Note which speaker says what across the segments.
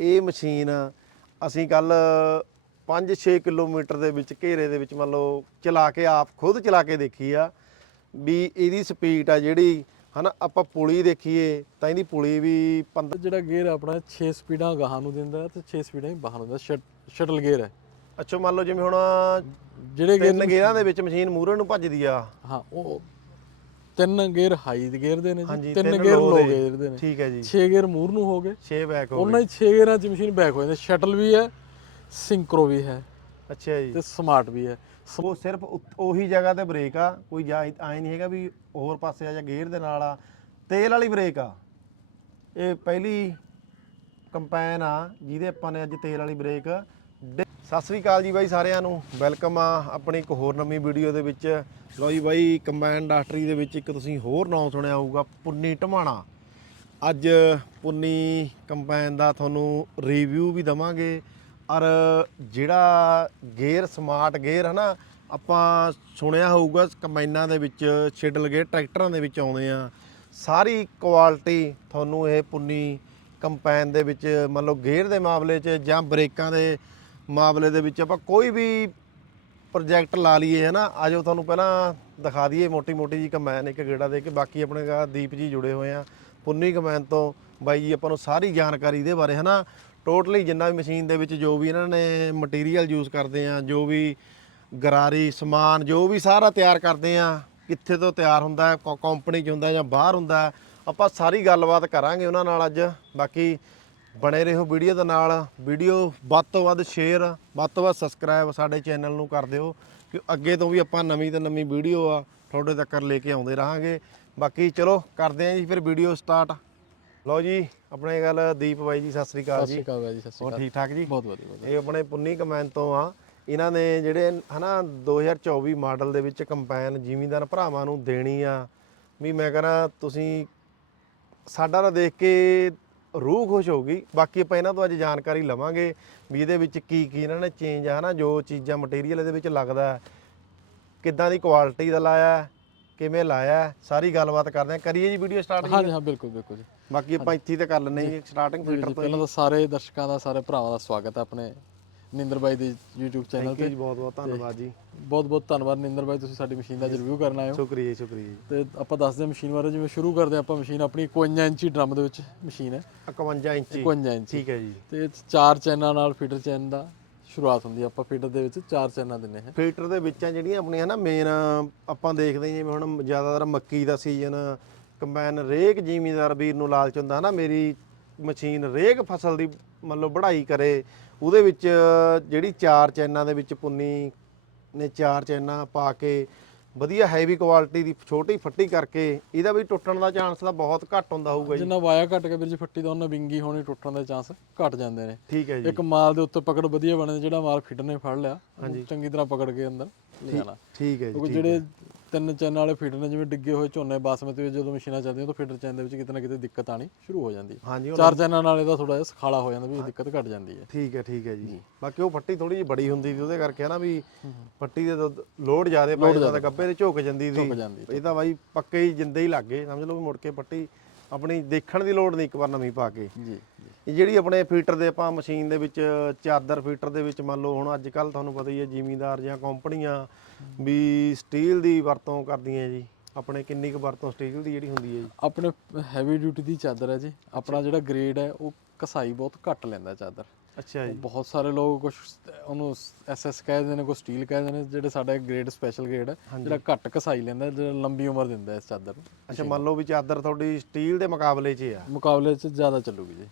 Speaker 1: ਇਹ ਮਸ਼ੀਨ ਅਸੀਂ ਕੱਲ 5-6 ਕਿਲੋਮੀਟਰ ਦੇ ਵਿੱਚ ਘੇਰੇ ਦੇ ਵਿੱਚ ਮੰਨ ਲਓ ਚਲਾ ਕੇ ਆਪ ਖੁਦ ਚਲਾ ਕੇ ਦੇਖੀ ਆ ਵੀ ਇਹਦੀ ਸਪੀਡ ਆ ਜਿਹੜੀ ਹਨਾ ਆਪਾਂ ਪੁਲੀ ਦੇਖੀਏ ਤਾਂ ਇਹਦੀ ਪੁਲੀ ਵੀ 15
Speaker 2: ਜਿਹੜਾ ਗੇਅਰ ਆਪਣਾ 6 ਸਪੀਡਾਂ ਗਾਹਾਂ ਨੂੰ ਦਿੰਦਾ ਤੇ 6 ਸਪੀਡਾਂ ਹੀ ਬਾਹਰ ਨੂੰ ਦਿੰਦਾ ਸ਼ਟਲ ਗੇਅਰ ਹੈ
Speaker 1: ਅੱਛਾ ਮੰਨ ਲਓ ਜਿਵੇਂ ਹੁਣ
Speaker 2: ਜਿਹੜੇ ਗੇਅਰਾਂ
Speaker 1: ਦੇ ਵਿੱਚ ਮਸ਼ੀਨ ਮੂਹਰੇ ਨੂੰ ਭੱਜਦੀ ਆ।
Speaker 2: ਹਾਂ ਉਹ ਤਿੰਨ ਗੇਅਰ ਹਾਈ ਗੇਅਰ ਦੇ ਨੇ ਜੀ ਤਿੰਨ ਗੇਅਰ ਲੋ
Speaker 1: ਦੇ।
Speaker 2: ਗੇਅਰ ਦੇ ਨੇ।
Speaker 1: ਠੀਕ ਹੈ ਜੀ।
Speaker 2: 6 ਗੇਅਰ ਮੂਰ ਨੂੰ ਹੋ ਗਏ।
Speaker 1: 6 ਬੈਕ ਹੋ
Speaker 2: ਉਹਨਾਂ ਹੀ 6 ਗੇਅਰਾਂ ਚ ਮਸ਼ੀਨ ਬੈਕ ਹੋ ਜਾਂਦੀ। ਸ਼ਟਲ ਵੀ ਹੈ ਸਿੰਕਰੋ ਵੀ ਹੈ
Speaker 1: ਗਏ ਅੱਛਾ ਜੀ।
Speaker 2: ਤੇ ਸਮਾਰਟ ਵੀ ਹੈ।
Speaker 1: ਉਹ ਸਿਰਫ ਉਹੀ ਜਗ੍ਹਾ ਤੇ ਬ੍ਰੇਕ ਆ ਕੋਈ ਜਾ ਐ ਨਹੀਂ ਹੈਗਾ ਵੀ ਹੋਰ ਪਾਸੇ ਆ ਜਾਂ ਗੇਅਰ ਦੇ ਨਾਲ ਆ। ਤੇਲ ਵਾਲੀ ਬ੍ਰੇਕ ਆ। ਇਹ ਪਹਿਲੀ ਕੰਪੈਨ ਆ ਜਿਹਦੇ ਆਪਾਂ ਨੇ ਅੱਜ ਤੇਲ ਵਾਲੀ ਬ੍ਰੇਕ ਸਤਿ ਸ੍ਰੀ ਅਕਾਲ ਜੀ ਬਾਈ ਸਾਰਿਆਂ ਨੂੰ। ਵੈਲਕਮ ਆ ਆਪਣੀ ਇੱਕ ਹੋਰ ਨਵੀਂ ਵੀਡੀਓ ਦੇ ਵਿੱਚ। ਲੋ ਜੀ ਬਾਈ ਕੰਬਾਈਨ ਇੰਡਸਟਰੀ ਦੇ ਵਿੱਚ ਇੱਕ ਤੁਸੀਂ ਹੋਰ ਨਾਮ ਸੁਣਿਆ ਹੋਊਗਾ, ਪੁੰਨੀ ਢਮਾਣਾ। ਅੱਜ ਪੁੰਨੀ ਕੰਬਾਈਨ ਦਾ ਤੁਹਾਨੂੰ ਰਿਵਿਊ ਵੀ ਦਵਾਂਗੇ। ਔਰ ਜਿਹੜਾ ਗੇਅਰ ਸਮਾਰਟ ਗੇਅਰ ਹੈ ਨਾ ਆਪਾਂ ਸੁਣਿਆ ਹੋਊਗਾ, ਕੰਬਾਈਨਾਂ ਦੇ ਵਿੱਚ ਛਿਡਲ ਗਏ ਟਰੈਕਟਰਾਂ ਦੇ ਵਿੱਚ ਆਉਂਦੇ ਆ। ਸਾਰੀ ਕੁਆਲਿਟੀ ਤੁਹਾਨੂੰ ਇਹ ਪੁੰਨੀ ਕੰਪੈਨ ਦੇ ਵਿੱਚ, ਮੰਨ ਲਓ ਗੇਅਰ ਦੇ ਮਾਮਲੇ 'ਚ ਜਾਂ ਬ੍ਰੇਕਾਂ ਦੇ ਮਾਮਲੇ ਦੇ ਵਿੱਚ ਆਪਾਂ ਕੋਈ ਵੀ ਪ੍ਰੋਜੈਕਟ ਲਾ ਲਈਏ ਹੈ ਨਾ ਆਜੋ ਤੁਹਾਨੂੰ ਪਹਿਲਾਂ ਦਿਖਾ ਦਈਏ ਮੋਟੀ ਮੋਟੀ ਜੀ ਕਮੈਨ, ਇੱਕ ਗੇੜਾ ਦੇ ਕੇ। ਬਾਕੀ ਆਪਣੇ ਦਾ ਦੀਪ ਜੀ ਜੁੜੇ ਹੋਏ ਆ। ਪੁੰਨੀ ਕਮੈਨ ਤੋਂ ਬਾਈ ਜੀ, ਆਪਾਂ ਨੂੰ ਸਾਰੀ ਜਾਣਕਾਰੀ ਦੇ ਬਾਰੇ ਹੈ ਨਾ ਟੋਟਲੀ ਜਿੰਨਾ ਵੀ ਮਸ਼ੀਨ ਦੇ ਵਿੱਚ ਜੋ ਵੀ ਇਹਨਾਂ ਨੇ ਮਟੀਰੀਅਲ ਯੂਜ਼ ਕਰਦੇ ਆ, ਜੋ ਵੀ ਗਰਾਰੀ, ਸਮਾਨ, ਜੋ ਵੀ ਸਾਰਾ ਤਿਆਰ ਕਰਦੇ ਆ, ਕਿੱਥੇ ਤੋਂ ਤਿਆਰ ਹੁੰਦਾ ਹੈ ਕੰਪਨੀ 'ਚ ਹੁੰਦਾ ਜਾਂ ਬਾਹਰ ਹੁੰਦਾ, ਆਪਾਂ ਸਾਰੀ ਗੱਲਬਾਤ ਕਰਾਂਗੇ ਉਹਨਾਂ ਨਾਲ ਅੱਜ। ਬਾਕੀ ਬਣੇ ਰਹੋ ਵੀਡੀਓ ਦੇ ਨਾਲ। ਵੀਡੀਓ ਵੱਧ ਤੋਂ ਵੱਧ ਸ਼ੇਅਰ ਵੱਧ ਤੋਂ ਵੱਧ ਸਬਸਕ੍ਰਾਈਬ ਸਾਡੇ ਚੈਨਲ ਨੂੰ ਕਰ ਦਿਓ ਕਿ ਅੱਗੇ ਤੋਂ ਵੀ ਆਪਾਂ ਨਵੀਂ ਤੋਂ ਨਵੀਂ ਵੀਡੀਓ ਆ ਤੁਹਾਡੇ ਤੱਕ ਲੈ ਕੇ ਆਉਂਦੇ ਰਹਾਂਗੇ। ਬਾਕੀ ਚਲੋ ਕਰਦੇ ਆਂ ਜੀ ਫਿਰ ਵੀਡੀਓ ਸਟਾਰਟ ਲਓ ਜੀ ਆਪਣੇ ਗੱਲ ਦੀਪ ਬਾਈ ਜੀ ਸਤਿ ਸ੍ਰੀ ਅਕਾਲ
Speaker 2: ਸਤਿ
Speaker 1: ਜੀ
Speaker 2: ਸ਼੍ਰੀ ਅਕਾਲ ਬਾਈ ਜੀ ਸਤਿ ਸ਼੍ਰੀ
Speaker 1: ਹੋਰ
Speaker 2: ਅਕਾਲ।
Speaker 1: ਠੀਕ ਠਾਕ ਜੀ?
Speaker 2: ਬਹੁਤ ਵਧੀਆ
Speaker 1: ਇਹ ਆਪਣੇ ਪੁੰਨੀ ਕੰਬਾਈਨ ਤੋਂ ਆ। ਇਹਨਾਂ ਨੇ ਜਿਹੜੇ ਹਨਾ 2024 ਮਾਡਲ ਦੇ ਵਿੱਚ ਕੰਬਾਈਨ ਜ਼ਿਮੀਂਦਾਰ ਭਰਾਵਾਂ ਨੂੰ ਦੇਣੀ ਆ। ਵੀ ਮੈਂ ਕਹਿੰਦਾ ਤੁਸੀਂ ਸਾਡਾ ਤਾਂ ਦੇਖ ਕੇ ਰੂਹ ਖੁਸ਼ ਹੋਊਗੀ। ਬਾਕੀ ਆਪਾਂ ਇਹਨਾਂ ਤੋਂ ਅੱਜ ਜਾਣਕਾਰੀ ਲਵਾਂਗੇ ਵੀ ਇਹਦੇ ਵਿੱਚ ਕੀ ਕੀ ਇਹਨਾਂ ਨੇ ਚੇਂਜ ਆ ਹਨਾ ਜੋ ਚੀਜ਼ਾਂ ਮਟੀਰੀਅਲ ਇਹਦੇ ਵਿੱਚ ਲੱਗਦਾ ਕਿੱਦਾਂ ਦੀ ਕੁਆਲਿਟੀ ਦਾ ਲਾਇਆ ਕਿਵੇਂ ਲਾਇਆ ਸਾਰੀ ਗੱਲਬਾਤ ਕਰਦੇ ਆ ਕਰੀਏ ਜੀ ਵੀਡੀਓ ਸਟਾਰਟ
Speaker 2: ਹਾਂ ਜੀ ਹਾਂ ਬਿਲਕੁਲ ਬਿਲਕੁਲ ਜੀ।
Speaker 1: ਬਾਕੀ ਆਪਾਂ ਇੱਥੇ ਤੇ ਕਰ ਲੈਂਦੇ ਜੀ ਸਟਾਰਟਿੰਗ
Speaker 2: ਜੀ,
Speaker 1: ਤੋਂ
Speaker 2: ਪਹਿਲਾਂ ਤਾਂ ਸਾਰੇ ਦਰਸ਼ਕਾਂ ਦਾ ਸਾਰੇ ਭਰਾਵਾਂ ਦਾ ਸਵਾਗਤ ਹੈ ਆਪਣੇ ਨਿੰਦਰ ਬਾਈ ਦੇ YouTube ਚੈਨਲ
Speaker 1: ਥੈਂਕ ਯੂ
Speaker 2: ਤੇ
Speaker 1: ਜੀ ਬਹੁਤ ਬਹੁਤ ਧੰਨਵਾਦ ਜੀ।
Speaker 2: ਬਹੁਤ ਬਹੁਤ ਧੰਨਵਾਦ ਨਿੰਦਰ ਬਾਈ ਤੁਸੀਂ ਸਾਡੀ ਮਸ਼ੀਨ ਦਾ ਰਿਵਿਊ ਕਰਨ ਆਏ ਹੋ।
Speaker 1: ਸ਼ੁਕਰੀਆ ਜੀ, ਸ਼ੁਕਰੀਆ ਜੀ।
Speaker 2: ਤੇ ਆਪਾਂ ਦੱਸਦੇ ਹਾਂ ਮਸ਼ੀਨ ਬਾਰੇ ਜਿਵੇਂ ਸ਼ੁਰੂ ਕਰਦੇ ਹਾਂ ਆਪਾਂ ਮਸ਼ੀਨ ਆਪਣੀ 51 ਇੰਚੀ ਡਰਮ ਦੇ ਵਿੱਚ ਮਸ਼ੀਨ ਹੈ।
Speaker 1: 51 ਇੰਚੀ।
Speaker 2: 51 ਇੰਚੀ।
Speaker 1: ਠੀਕ ਹੈ ਜੀ।
Speaker 2: ਤੇ ਇਹ 'ਚ ਚਾਰ ਚੈਨਾਂ ਨਾਲ ਫੀਡਰ ਚੈਨ ਦਾ ਸ਼ੁਰੂਆਤ ਹੁੰਦੀ ਹੈ ਆਪਾਂ ਫੀਡਰ ਦੇ ਵਿੱਚ ਚਾਰ ਚੈਨਾਂ ਦਿੰਨੇ ਹਾਂ।
Speaker 1: ਫਿਲਟਰ ਦੇ ਵਿੱਚ ਆ ਜਿਹੜੀਆਂ ਆਪਣੀਆਂ ਨਾ ਮੇਨ ਆਪਾਂ ਦੇਖਦੇ ਹਾਂ ਜਿਵੇਂ ਹੁਣ ਜ਼ਿਆਦਾਤਰ ਮੱਕੀ ਦਾ ਸੀਜ਼ਨ ਕੰਬਾਈਨ ਰੇਕ ਜ਼ਿਮੀਦਾਰ ਵੀਰ ਨੂੰ ਲਾਲਚ ਹੁੰਦਾ ਨਾ ਮੇਰੀ ਮਸ਼ੀਨ ਰੇਕ ਫਸਲ ਦੀ ਮਤਲਬ ਵਢਾਈ ਕਰੇ ਉਹਦੇ ਵਿੱਚ ਜਿਹੜੀ ਚਾਰ ਚੈਨਾਂ ਦੇ ਵਿੱਚ ਪੁੰਨੀ ਨੇ ਚਾਰ ਚੈਨਾਂ ਪਾ ਕੇ ਵਧੀਆ ਹੈਵੀ ਕੁਆਲਿਟੀ ਦੀ ਛੋਟੀ ਫੱਟੀ ਕਰਕੇ ਇਹਦਾ ਵੀ ਟੁੱਟਣ ਦਾ ਚਾਂਸ ਤਾਂ ਬਹੁਤ ਘੱਟ ਹੁੰਦਾ ਹੋਊਗਾ ਜੀ।
Speaker 2: ਜਿੰਨਾ ਵਾਇਆ ਘਟ ਕੇ ਵੀਰ ਜੀ ਫੱਟੀ ਦਾ ਉਹਨਾਂ ਵਿੰਗੀ ਹੋਣੀ ਟੁੱਟਣ ਦੇ ਚਾਂਸ ਘਟ ਜਾਂਦੇ ਨੇ।
Speaker 1: ਠੀਕ ਹੈ ਜੀ।
Speaker 2: ਇੱਕ ਮਾਲ ਦੇ ਉੱਤੇ ਪਕੜ ਵਧੀਆ ਬਣੇ ਜਿਹੜਾ ਮਾਲ ਨੇ ਫੜ ਲਿਆ ਚੰਗੀ ਤਰ੍ਹਾਂ ਪਕੜ ਕੇ ਅੰਦਰ ਲਿਆਣਾ
Speaker 1: ਠੀਕ ਹੈ ਜੀ
Speaker 2: ਜਿਹੜੇ ਤਿੰਨ ਚੈਨ ਵਾਲੇ ਫੀਡਰ ਨੇ ਜਿਵੇਂ ਡਿੱਗੇ ਹੋਏ ਝੋਨੇ ਬਾਸਮਤੀ ਵਿੱਚ ਜਦੋਂ ਮਸ਼ੀਨਾਂ ਚੱਲਦੀਆਂ ਤਾਂ ਫੀਡਰ ਚੈਨ ਦੇ ਵਿੱਚ ਕਿਤੇ ਨਾ ਕਿਤੇ ਦਿੱਕਤ ਆਣੀ ਸ਼ੁਰੂ ਹੋ ਜਾਂਦੀ ਹੈ। ਚਾਰ ਚੈਨਾਂ ਨਾਲ ਇਹਦਾ ਥੋੜਾ ਜਿਹਾ ਸਖਾਲਾ ਹੋ ਜਾਂਦਾ ਵੀ ਦਿੱਕਤ ਘਟ ਜਾਂਦੀ ਹੈ।
Speaker 1: ਠੀਕ ਹੈ ਠੀਕ ਹੈ ਜੀ। ਬਾਕੀ ਉਹ ਫੱਟੀ ਥੋੜੀ ਜਿਹੀ ਬੜੀ ਹੁੰਦੀ ਸੀ ਉਹਦੇ ਕਰਕੇ ਨਾ ਵੀ ਫੱਟੀ ਦੇ ਲੋਡ ਜ਼ਿਆਦਾ ਪੈ ਜਾਂਦਾ ਤਾਂ ਗੱਬੇ ਤੇ ਝੁਕ ਜਾਂਦੀ ਸੀ।
Speaker 2: ਝੁਕ ਜਾਂਦੀ
Speaker 1: ਇਹ ਤਾਂ ਬਾਈ ਪੱਕੇ ਹੀ ਜਿੰਦੇ ਹੀ ਲੱਗ ਗਏ। ਸਮਝ ਲਓ ਵੀ ਮੁੜ ਕੇ ਪੱਟੀ ਆਪਣੀ ਦੇਖਣ ਦੀ ਲੋੜ ਨਹੀਂ ਇੱਕ ਵਾਰ ਨਵੀਂ ਪਾ ਕੇ।
Speaker 2: ਜੀ
Speaker 1: ਇਹ ਜਿਹੜੀ ਆਪਣੇ ਫੀਟਰ ਦੇ ਆਪਾਂ ਮਸ਼ੀਨ ਦੇ ਵਿੱਚ ਚਾਦਰ ਫੀਟਰ ਦੇ ਵਿੱਚ ਮੰਨ ਲਓ ਹੁਣ ਅੱਜ ਕੱਲ ਤੁਹਾਨੂੰ ਪਤਾ ਹੀ ਹੈ ਜ਼ਿਮੀਂਦਾਰ ਜਾਂ ਕੰਪਨੀਆਂ ਵੀ ਸਟੀਲ ਦੀ ਵਰਤੋਂ ਕਰਦੀਆਂ ਜੀ। ਆਪਣੇ ਕਿੰਨੀ ਕੁ ਵਰਤੋਂ ਸਟੀਲ ਦੀ ਜਿਹੜੀ ਹੁੰਦੀ ਹੈ ਜੀ।
Speaker 2: ਆਪਣੇ ਹੈਵੀ ਡਿਊਟੀ ਦੀ ਚਾਦਰ ਹੈ ਜੀ। ਆਪਣਾ ਜਿਹੜਾ ਗ੍ਰੇਡ ਹੈ ਉਹ ਕਸਾਈ ਬਹੁਤ ਘੱਟ ਲੈਂਦਾ ਚਾਦਰ।
Speaker 1: ਅੱਛਾ ਜੀ।
Speaker 2: ਬਹੁਤ ਸਾਰੇ ਲੋਕ ਕੁਝ ਉਹਨੂੰ ਐਸਐਸ ਕਹਿੰਦੇ ਨੇ ਕੋਈ ਸਟੀਲ ਕਹਿੰਦੇ ਨੇ ਜਿਹੜੇ ਸਾਡਾ ਗ੍ਰੇਡ ਸਪੈਸ਼ਲ ਗ੍ਰੇਡ ਹੈ ਜਿਹੜਾ ਘੱਟ ਕਸਾਈ ਲੈਂਦਾ ਜਿਹੜਾ ਲੰਬੀ ਉਮਰ ਦਿੰਦਾ ਇਸ ਚਾਦਰ ਨੂੰ।
Speaker 1: ਅੱਛਾ ਮੰਨ ਲਓ ਵੀ ਚਾਦਰ ਤੁਹਾਡੀ ਸਟੀਲ ਦੇ ਮੁਕਾਬਲੇ 'ਚ ਆ।
Speaker 2: ਮੁਕਾਬਲੇ 'ਚ ਜ਼ਿਆਦਾ ਚੱਲੂਗੀ ਜੀ।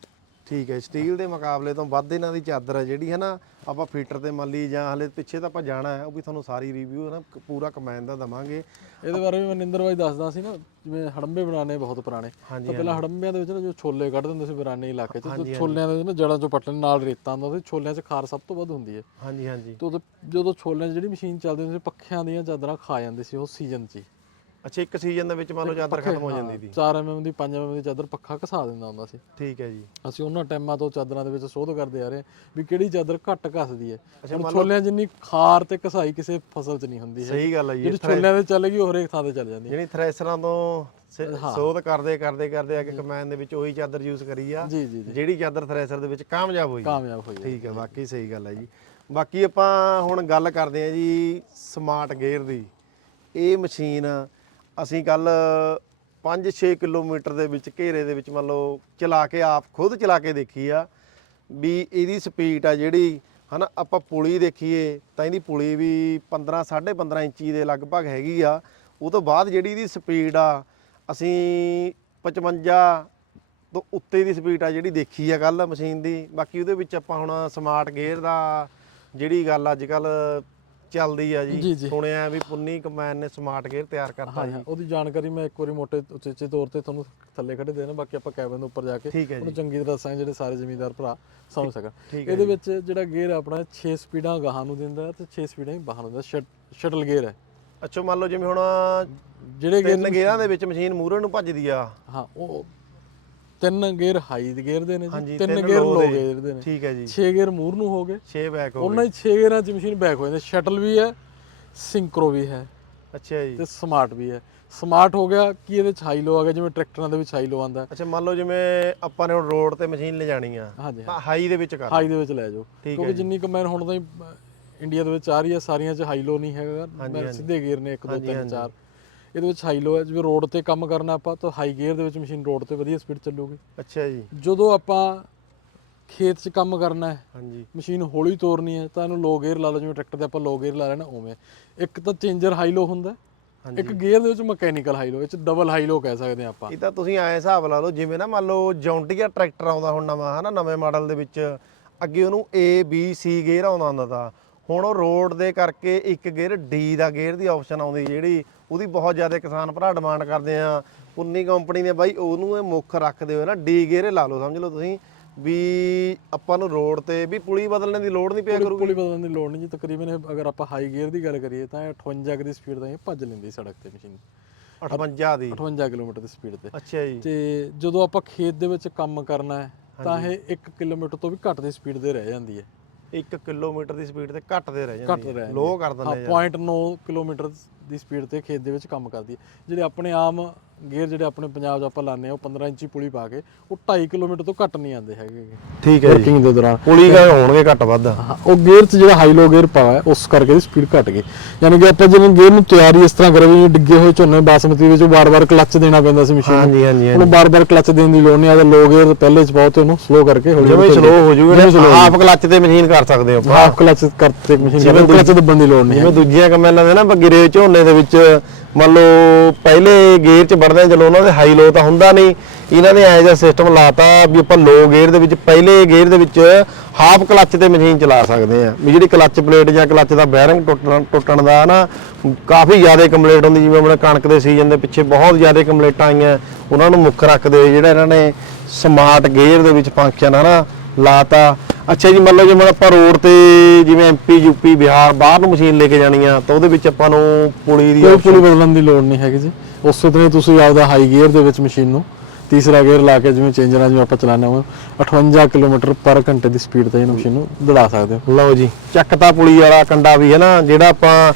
Speaker 1: ਠੀਕ ਹੈ ਸਟੀਲ ਦੇ ਮੁਕਾਬਲੇ ਤੋਂ ਵੱਧ ਇਹਨਾਂ ਦੀ ਚਾਦਰ ਹੈ ਜਿਹੜੀ ਹੈ ਨਾ ਆਪਾਂ ਫੀਟਰ ਤੇ ਮੰਨ ਲਈ ਜਾਂ ਹਲੇ ਪਿੱਛੇ ਤਾਂ ਆਪਾਂ ਜਾਣਾ ਹੈ ਉਹ ਵੀ ਤੁਹਾਨੂੰ ਸਾਰੀ ਰਿਵਿਊ ਹੈ ਨਾ ਪੂਰਾ ਕਮੈਨ ਦਾ ਦਵਾਂਗੇ।
Speaker 2: ਇਹਦੇ ਬਾਰੇ ਵੀ ਮੈਂ ਨਿੰਦਰ ਬਾਈ ਦੱਸਦਾ ਸੀ ਨਾ ਜਿਵੇਂ ਹੜੰਬੇ ਬਣਾਣੇ ਬਹੁਤ ਪੁਰਾਣੇ। ਤਾਂ ਪਹਿਲਾਂ ਹੜੰਬਿਆਂ ਦੇ ਵਿੱਚ ਨਾ ਜੋ ਛੋਲੇ ਕੱਢ ਦਿੰਦੇ ਸੀ ਬਿਰਾਨੇ ਇਲਾਕੇ 'ਚ ਤੇ ਛੋਲਿਆਂ ਦੇ ਨਾ ਜੜਾਂ 'ਚੋਂ ਪੱਟਣ ਨਾਲ ਰੇਤਾ ਹੁੰਦਾ ਸੀ ਛੋਲਿਆਂ 'ਚ ਖਾਰ ਸਭ ਤੋਂ ਵੱਧ ਹੁੰਦੀ ਹੈ।
Speaker 1: ਹਾਂਜੀ ਹਾਂਜੀ।
Speaker 2: ਤੇ ਜਦੋਂ ਛੋਲਿਆਂ 'ਚ ਜਿਹੜੀ ਮਸ਼ੀਨ ਚੱਲਦੀ ਹੁੰਦੀ ਸੀ ਪੱਖਿਆਂ ਦੀਆਂ ਚਾਦਰਾਂ ਖਾ ਜਾਂਦੇ ਸੀ ਉਹ ਸੀਜ਼ਨ 'ਚ ਹੀ।
Speaker 1: ਅੱਛਾ ਇੱਕ ਸੀਜ਼ਨ ਦੇ ਵਿੱਚ ਮੰਨ ਲਓ ਚਾਦਰ ਖਤਮ ਹੋ ਜਾਂਦੀ ਸੀ।
Speaker 2: 4 ਐਮਐਮ ਦੀ 5 ਐਮਐਮ ਦੀ ਚਾਦਰ ਪੱਖਾ ਘਸਾ ਦਿੰਦਾ ਹੁੰਦਾ ਸੀ।
Speaker 1: ਠੀਕ ਹੈ ਜੀ।
Speaker 2: ਅਸੀਂ ਉਹਨਾਂ ਟਾਈਮਾਂ ਤੋਂ ਚਾਦਰਾਂ ਦੇ ਵਿੱਚ ਸੋਧ ਕਰਦੇ ਆ ਰਹੇ ਵੀ ਕਿਹੜੀ ਚਾਦਰ ਘੱਟ ਘਸਦੀ ਹੈ। ਹੁਣ ਛੋਲਿਆਂ ਜਿੰਨੀ ਖਾਰ ਤੇ ਘਸਾਈ ਕਿਸੇ ਫਸਲ 'ਚ ਨਹੀਂ ਹੁੰਦੀ ਹੈ।
Speaker 1: ਸਹੀ ਗੱਲ ਹੈ ਜੀ
Speaker 2: ਜਿਹੜੀ ਛੋਲਿਆਂ ਦੇ ਚੱਲ ਗਈ ਉਹ ਹਰੇਕ ਥਾਂ ਤੇ ਚੱਲ ਜਾਂਦੀ ਹੈ।
Speaker 1: ਜਿਹੜੀ ਥ੍ਰੈਸ਼ਰਾਂ ਤੋਂ ਸੋਧ ਕਰਦੇ ਕਰਦੇ ਕਰਦੇ ਆ ਕੇ ਕਮੈਨ ਦੇ ਵਿੱਚ ਉਹੀ ਚਾਦਰ ਯੂਜ਼ ਕਰੀ ਆ। ਜਿਹੜੀ ਚਾਦਰ ਥ੍ਰੈਸ਼ਰ ਦੇ ਵਿੱਚ ਕਾਮਯਾਬ ਹੋਈ
Speaker 2: ਕਾਮਯਾਬ ਹੋਈ।
Speaker 1: ਠੀਕ ਹੈ ਬਾਕੀ ਸਹੀ ਗੱਲ ਹੈ ਜੀ। ਬਾਕੀ ਆਪਾਂ ਹੁਣ ਗੱਲ ਕਰਦੇ ਆ ਜੀ ਸਮਾਰਟ ਗੇਅਰ ਦੀ। ਇਹ ਮਸ਼ੀਨ ਅਸੀਂ ਕੱਲ 5-6 ਕਿਲੋਮੀਟਰ ਦੇ ਵਿੱਚ ਘੇਰੇ ਦੇ ਵਿੱਚ ਮੰਨ ਲਓ ਚਲਾ ਕੇ ਆਪ ਖੁਦ ਚਲਾ ਕੇ ਦੇਖੀ ਆ ਵੀ ਇਹਦੀ ਸਪੀਡ ਆ ਜਿਹੜੀ, ਹਨਾ, ਆਪਾਂ ਪੁਲੀ ਦੇਖੀਏ ਤਾਂ ਇਹਦੀ ਪੁਲੀ ਵੀ 15 15.5 ਇੰਚੀ ਦੇ ਲਗਭਗ ਹੈਗੀ ਆ। ਉਹ ਤੋਂ ਬਾਅਦ ਜਿਹੜੀ ਇਹਦੀ ਸਪੀਡ ਆ, ਅਸੀਂ 55 ਤੋਂ ਉੱਤੇ ਦੀ ਸਪੀਡ ਆ ਜਿਹੜੀ ਦੇਖੀ ਆ ਕੱਲ ਮਸ਼ੀਨ ਦੀ। ਬਾਕੀ ਉਹਦੇ ਵਿੱਚ ਆਪਾਂ ਹੁਣ ਸਮਾਰਟ ਗੇਅਰ ਦਾ ਜਿਹੜੀ ਗੱਲ ਅੱਜ ਕੱਲ ਚੱਲਦੀ ਆ
Speaker 2: ਜੀ।
Speaker 1: ਸੁਣਿਆ ਵੀ ਪੁੰਨੀ ਕਮੈਨ ਨੇ ਸਮਾਰਟ ਗੇਅਰ ਤਿਆਰ ਕਰਤਾ ਜੀ
Speaker 2: ਉਹਦੀ ਜਾਣਕਾਰੀ ਮੈਂ ਇੱਕ ਵਾਰੀ ਮੋਟੇ ਉਚੇਚੇ ਤੌਰ ਤੇ ਤੁਹਾਨੂੰ ਥੱਲੇ ਖੜੇ ਦੇਣਾ ਬਾਕੀ ਆਪਾਂ ਕੈਬਨ ਦੇ ਉੱਪਰ ਜਾ ਕੇ ਉਹਨੂੰ ਚੰਗੀ ਤਰ੍ਹਾਂ ਦੱਸਾਂਗੇ ਜਿਹੜੇ ਸਾਰੇ ਜ਼ਿਮੀਂਦਾਰ ਭਰਾ ਸਮਝ ਸਕਣ। ਇਹਦੇ ਵਿੱਚ ਜਿਹੜਾ ਗੇਅਰ ਆਪਣਾ 6 ਸਪੀਡਾਂ ਗਾਹਾਂ ਨੂੰ ਦਿੰਦਾ ਤੇ 6 ਸਪੀਡਾਂ ਹੀ ਬਾਹਰ ਨੂੰ ਦਿੰਦਾ ਸ਼ਟਲ ਗੇਅਰ ਹੈ।
Speaker 1: ਅੱਛਾ ਮੰਨ ਲਓ ਜਿਵੇਂ ਹੁਣ
Speaker 2: ਜਿਹੜੇ ਗੇਅਰਾਂ
Speaker 1: ਦੇ ਵਿੱਚ ਮਸ਼ੀਨ ਮੂਹਰੇ ਨੂੰ ਭੱਜਦੀ ਆ।
Speaker 2: ਹਾਂ ਉਹ ਤਿੰਨ ਗੇਅਰ ਹਾਈ ਦੇ ਗੇਅਰ ਦੇ ਨੇ ਜੀ ਤਿੰਨ ਗੇਅਰ ਲੋ
Speaker 1: ਦੇ।
Speaker 2: ਗੇਅਰ ਦੇ ਨੇ।
Speaker 1: ਠੀਕ ਹੈ ਜੀ।
Speaker 2: 6 ਗੇਅਰ ਮੂਰ ਨੂੰ ਹੋ ਗਏ।
Speaker 1: 6 ਬੈਕ ਹੋ
Speaker 2: ਉਹਨਾਂ ਹੀ 6 ਗੇਅਰਾਂ 'ਚ ਮਸ਼ੀਨ ਬੈਕ ਹੋ ਜਾਂਦੀ। ਸ਼ਟਲ ਵੀ ਹੈ ਸਿੰਕਰੋ ਵੀ ਹੈ।
Speaker 1: ਗਏ ਅੱਛਾ ਜੀ।
Speaker 2: ਤੇ ਸਮਾਰਟ ਵੀ ਹੈ। ਸਮਾਰਟ ਹੋ ਗਿਆ ਕਿ ਇਹਦੇ ਚ ਹਾਈ ਲੋ ਆ ਗਿਆ ਜਿਵੇਂ ਟਰੈਕਟਰਾਂ ਦੇ ਵਿੱਚ ਹਾਈ ਲੋ ਆਂਦਾ
Speaker 1: ਅੱਛਾ ਮੰਨ ਲਓ ਜਿਵੇਂ ਆਪਾਂ ਨੇ ਹੁਣ ਰੋਡ ਤੇ ਮਸ਼ੀਨ ਲਿਜਾਣੀ ਆ।
Speaker 2: ਹਾਂਜੀ
Speaker 1: ਤਾਂ ਹਾਈ ਦੇ ਵਿੱਚ ਕਰ।
Speaker 2: ਹਾਈ ਦੇ ਵਿੱਚ ਲੈ ਜਾਓ। ਕਿਉਂਕਿ ਜਿੰਨੀ ਕਮੈਨ ਹੁਣ ਤਾਂ ਇੰਡੀਆ ਦੇ ਵਿੱਚ ਆ ਰਹੀ ਹੈ ਸਾਰੀਆਂ 'ਚ ਹਾਈ ਲੋ ਨਹੀਂ ਹੈਗਾ। ਸਿੱਧੇ ਗੇਅਰ ਨੇ 1 2
Speaker 1: ਹਾਂਜੀ,
Speaker 2: 3
Speaker 1: ਹਾਂਜੀ।
Speaker 2: 4 ਇਹਦੇ ਵਿੱਚ ਹਾਈ ਲੋ ਹੈ ਜਿਵੇਂ ਰੋਡ ਤੇ ਕੰਮ ਕਰਨਾ ਆਪਾਂ ਤਾਂ ਹਾਈ ਗੇਅਰ ਦੇ ਵਿੱਚ ਮਸ਼ੀਨ ਰੋਡ ਤੇ ਵਧੀਆ ਸਪੀਡ ਚੱਲੂਗੀ।
Speaker 1: ਅੱਛਾ ਜੀ।
Speaker 2: ਜਦੋਂ ਆਪਾਂ ਖੇਤ 'ਚ ਕੰਮ ਕਰਨਾ ਹੈ
Speaker 1: ਹਾਂਜੀ।
Speaker 2: ਮਸ਼ੀਨ ਹੌਲੀ ਤੋਰਨੀ ਹੈ ਤਾਂ ਇਹਨੂੰ ਲੋ ਗੇਅਰ ਲਾ ਲਓ ਜਿਵੇਂ ਟਰੈਕਟਰ ਤੇ ਆਪਾਂ ਲੋ ਗੇਅਰ ਲਾ ਲੈਣਾ ਉਵੇਂ। ਇੱਕ ਤਾਂ ਚੇਂਜਰ ਹਾਈ ਲੋ ਹੁੰਦਾ
Speaker 1: ਹਾਂਜੀ।
Speaker 2: ਇੱਕ ਗੇਅਰ ਦੇ ਵਿੱਚ ਮਕੈਨੀਕਲ ਹਾਈ ਲੋ ਇਹ ਚ ਡਬਲ ਹਾਈ ਲੋ ਕਹਿ ਸਕਦੇ ਹਾਂ ਆਪਾਂ।
Speaker 1: ਇਹ ਤਾਂ ਤੁਸੀਂ ਐਂ ਹਿਸਾਬ ਲਾ ਲਓ ਜਿਵੇਂ ਨਾ ਮੰਨ ਲਓ ਜੌਂਟੀਆ ਟਰੈਕਟਰ ਆਉਂਦਾ ਹੁਣ ਨਵਾਂ ਹਨਾ ਨਵੇਂ ਮਾਡਲ ਦੇ ਵਿੱਚ ਅੱਗੇ ਉਹਨੂੰ A B C ਗੇਅਰ ਆਉਂਦਾ ਹੁੰਦਾ ਤਾਂ। ਹੁਣ ਉਹ ਰੋਡ ਦੇ ਕਰਕੇ ਇੱਕ ਗੇਅਰ D ਦਾ ਗੇਅਰ ਦੀ ਆਪਸ਼ਨ ਆਉਂਦੀ ਜਿਹੜੀ ਉਹਦੀ ਬਹੁਤ ਜ਼ਿਆਦਾ ਕਿਸਾਨ ਭਰਾ ਡਿਮਾਂਡ ਕਰਦੇ ਆ। ਉਨੀ ਕੰਪਨੀ ਨੇ ਬਾਈ ਉਹਨੂੰ ਇਹ ਮੁੱਖ ਰੱਖਦੇ ਹੋਏ ਨਾ। D ਗੇਅਰ ਲਾ ਲਓ ਸਮਝ ਲਓ ਤੁਸੀਂ। ਵੀ ਆਪਾਂ ਨੂੰ ਰੋਡ ਤੇ ਵੀ ਪੁਲੀ ਬਦਲਣ ਦੀ ਲੋੜ ਨਹੀਂ ਪਿਆ ਕਰੂਗੀ।
Speaker 2: ਪੁਲੀ ਬਦਲਣ ਦੀ ਲੋੜ ਨਹੀਂ ਜੀ। ਤਕਰੀਬਨ ਅਗਰ ਆਪਾਂ ਹਾਈ ਗੇਅਰ ਦੀ ਗੱਲ ਕਰੀਏ ਤਾਂ ਇਹ 58 ਕੁ ਦੀ ਸਪੀਡ ਤਾਂ ਇਹ ਭੱਜ ਲੈਂਦੀ ਸੜਕ ਤੇ ਮਸ਼ੀਨ
Speaker 1: 58 ਦੀ?
Speaker 2: 58 ਕਿਲੋਮੀਟਰ ਦੀ ਸਪੀਡ ਤੇ।
Speaker 1: ਅੱਛਾ ਜੀ।
Speaker 2: ਤੇ ਜਦੋਂ ਆਪਾਂ ਖੇਤ ਦੇ ਵਿੱਚ ਕੰਮ ਕਰਨਾ ਹੈ ਤਾਂ ਇਹ 1 ਕਿਲੋਮੀਟਰ ਤੋਂ ਵੀ ਘੱਟ ਦੀ ਸਪੀਡ ਤੇ ਰਹਿ ਜਾਂਦੀ ਹੈ।
Speaker 1: 1 ਕਿਲੋਮੀਟਰ ਦੀ ਸਪੀਡ ਤੇ ਰਹਿ
Speaker 2: ਘੱਟ
Speaker 1: ਜਾਂਦੀ
Speaker 2: ਰਹਿ
Speaker 1: ਹੈ
Speaker 2: ਜਾਂਦੀ
Speaker 1: ਲੋ
Speaker 2: ਹੈ।
Speaker 1: ਕਰ ਦਿੰਦੇ ਆ
Speaker 2: 0.9 ਕਿਲੋਮੀਟਰ ਦੀ ਸਪੀਡ ਤੇ ਖੇਤ ਦੇ ਵਿੱਚ ਕੰਮ ਕਰਦੀ ਹੈ। ਜਿਹੜੇ ਆਪਣੇ ਆਮ ਗੇਅਰ ਜਿਹੜੇ ਆਪਣੇ ਪੰਜਾਬ 'ਚ ਆਪਾਂ ਲਾਉਂਦੇ ਆ ਉਹ 15 ਇੰਚੀ ਪੁਲੀ ਪਾ ਕੇ ਉਹ 2.5 ਕਿਲੋਮੀਟਰ ਤੋਂ ਘੱਟ ਨਹੀਂ ਆਉਂਦੇ ਹੈਗੇ
Speaker 1: ਠੀਕ ਹੈ ਜੀ।
Speaker 2: ਵਰਕਿੰਗ ਦੇ ਦੌਰਾਨ।
Speaker 1: ਪੁਲੀ ਦਾ ਹੋਣਗੇ ਘੱਟ ਵੱਧ।
Speaker 2: ਹਾਂ ਉਹ ਗੇਅਰ 'ਚ ਜਿਹੜਾ ਹਾਈ ਲੋ ਗੇਅਰ ਪਾਇਆ ਉਸ ਕਰਕੇ ਦੀ ਸਪੀਡ ਘਟ ਗਈ। ਯਾਨੀ ਕਿ ਆਪਾਂ ਜਿਵੇਂ ਗੇਅਰ ਨੂੰ ਤਿਆਰੀ ਇਸ ਤਰ੍ਹਾਂ ਕਰੇ ਵੀ ਡਿੱਗੇ ਹੋਏ ਝੋਨੇ ਬਾਸਮਤੀ ਵਿੱਚ ਵਾਰ-ਵਾਰ ਕਲੱਚ ਦੇਣਾ ਪੈਂਦਾ ਸੀ ਮਸ਼ੀਨ ਨੂੰ।
Speaker 1: ਹਾਂਜੀ ਹਾਂਜੀ
Speaker 2: ਉਹਨੂੰ ਵਾਰ-ਵਾਰ ਕਲੱਚ ਦੇਣ ਦੀ ਲੋੜ ਨਹੀਂ ਆਦਾ ਲੋ ਗੇਅਰ ਪਹਿਲੇ 'ਚ ਪਾਓ ਤੇ ਉਹਨੂੰ ਸਲੋ ਕਰਕੇ ਹੌਲੀ
Speaker 1: ਜਿਵੇਂ ਸਲੋ ਹੋ ਜੂਗਾ ਹਾਫ ਕਲੱਚ ਤੇ ਮਸ਼ੀਨ ਕਰ ਸਕਦੇ ਹੋ ਆਪਾਂ।
Speaker 2: ਹਾਫ ਕਲੱਚ ਕਰਤੇ ਮਸ਼ੀਨ
Speaker 1: ਜਿਵੇਂ
Speaker 2: ਜਿਵੇਂ ਕਲੱਚ ਦੱਬਣ ਦੀ ਲੋੜ ਨਹੀਂ
Speaker 1: ਜਿਵੇਂ ਦੂਜੀਆਂ ਕਮੈਲਾਂ ਦੇ ਨਾ ਬਗਰੇ ਝੋਨੇ ਦੇ ਵਿੱਚ ਮੰਨ ਲਓ ਪਹਿਲੇ ਗੇਅਰ 'ਚ ਵੜਦੇ ਚਲੋ ਉਹਨਾਂ ਦੇ ਹਾਈ ਲੋ ਤਾਂ ਹੁੰਦਾ ਨਹੀਂ, ਇਹਨਾਂ ਨੇ ਐਜਾ ਸਿਸਟਮ ਲਾਤਾ ਵੀ ਆਪਾਂ ਲੋ ਗੇਅਰ ਦੇ ਵਿੱਚ, ਪਹਿਲੇ ਗੇਅਰ ਦੇ ਵਿੱਚ ਹਾਫ ਕਲੱਚ ਤੇ ਮਸ਼ੀਨ ਚਲਾ ਸਕਦੇ ਆ ਵੀ ਜਿਹੜੀ ਕਲੱਚ ਪਲੇਟ ਜਾਂ ਕਲੱਚ ਦਾ ਬੈਰਿੰਗ ਟੁੱਟਣ ਟੁੱਟਣ ਦਾ ਨਾ, ਕਾਫੀ ਜ਼ਿਆਦਾ ਕੰਪਲੀਟ ਹੁੰਦੀ, ਜਿਵੇਂ ਆਪਣੇ ਕਣਕ ਦੇ ਸੀਜ਼ਨ ਦੇ ਪਿੱਛੇ ਬਹੁਤ ਜ਼ਿਆਦਾ ਕੰਪਲੀਟਾਂ ਆਈਆਂ। ਉਹਨਾਂ ਨੂੰ ਮੁੱਖ ਰੱਖਦੇ ਜਿਹੜਾ ਇਹਨਾਂ ਨੇ ਸਮਾਰਟ ਗੇਅਰ ਦੇ ਵਿੱਚ ਫੰਕਸ਼ਨ ਹੈ ਹਨਾ ਲਾਤਾ। ਅੱਛਾ ਜੀ ਮੰਨ ਲਓ ਜਿਵੇਂ ਆਪਾਂ ਰੋਡ ਤੇ ਜਿਵੇਂ ਐਮਪੀ ਯੂਪੀ ਬਿਹਾਰ ਬਾਹਰ ਨੂੰ ਮਸ਼ੀਨ ਲੈ ਕੇ ਜਾਣੀ ਆ ਤਾਂ ਉਹਦੇ ਵਿੱਚ ਆਪਾਂ ਨੂੰ ਪੁਲੀ ਦੀ
Speaker 2: ਕੋਈ ਪੁਲੀ ਬਦਲਣ ਦੀ ਲੋੜ ਨਹੀਂ ਹੈਗੀ ਜੀ। ਉਸੇ ਤਰ੍ਹਾਂ ਹੀ ਤੁਸੀਂ ਆਪਦਾ ਹਾਈ ਗੇਅਰ ਦੇ ਵਿੱਚ ਮਸ਼ੀਨ ਨੂੰ ਤੀਸਰਾ ਗੇਅਰ ਲਾ ਕੇ ਜਿਵੇਂ ਚੇਂਜਰਾਂ ਜਿਵੇਂ ਆਪਾਂ ਚਲਾਉਂਦੇ ਹਾਂ 58 ਕਿਲੋਮੀਟਰ ਪਰ ਘੰਟੇ ਦੀ ਸਪੀਡ ਤੇ ਇਹ ਮਸ਼ੀਨ ਨੂੰ ਦੜਾ ਸਕਦੇ ਹੋ।
Speaker 1: ਲਓ ਜੀ ਚੱਕਤਾ ਪੁਲੀ ਵਾਲਾ ਕੰਡਾ ਵੀ ਹੈ ਨਾ ਜਿਹੜਾ ਆਪਾਂ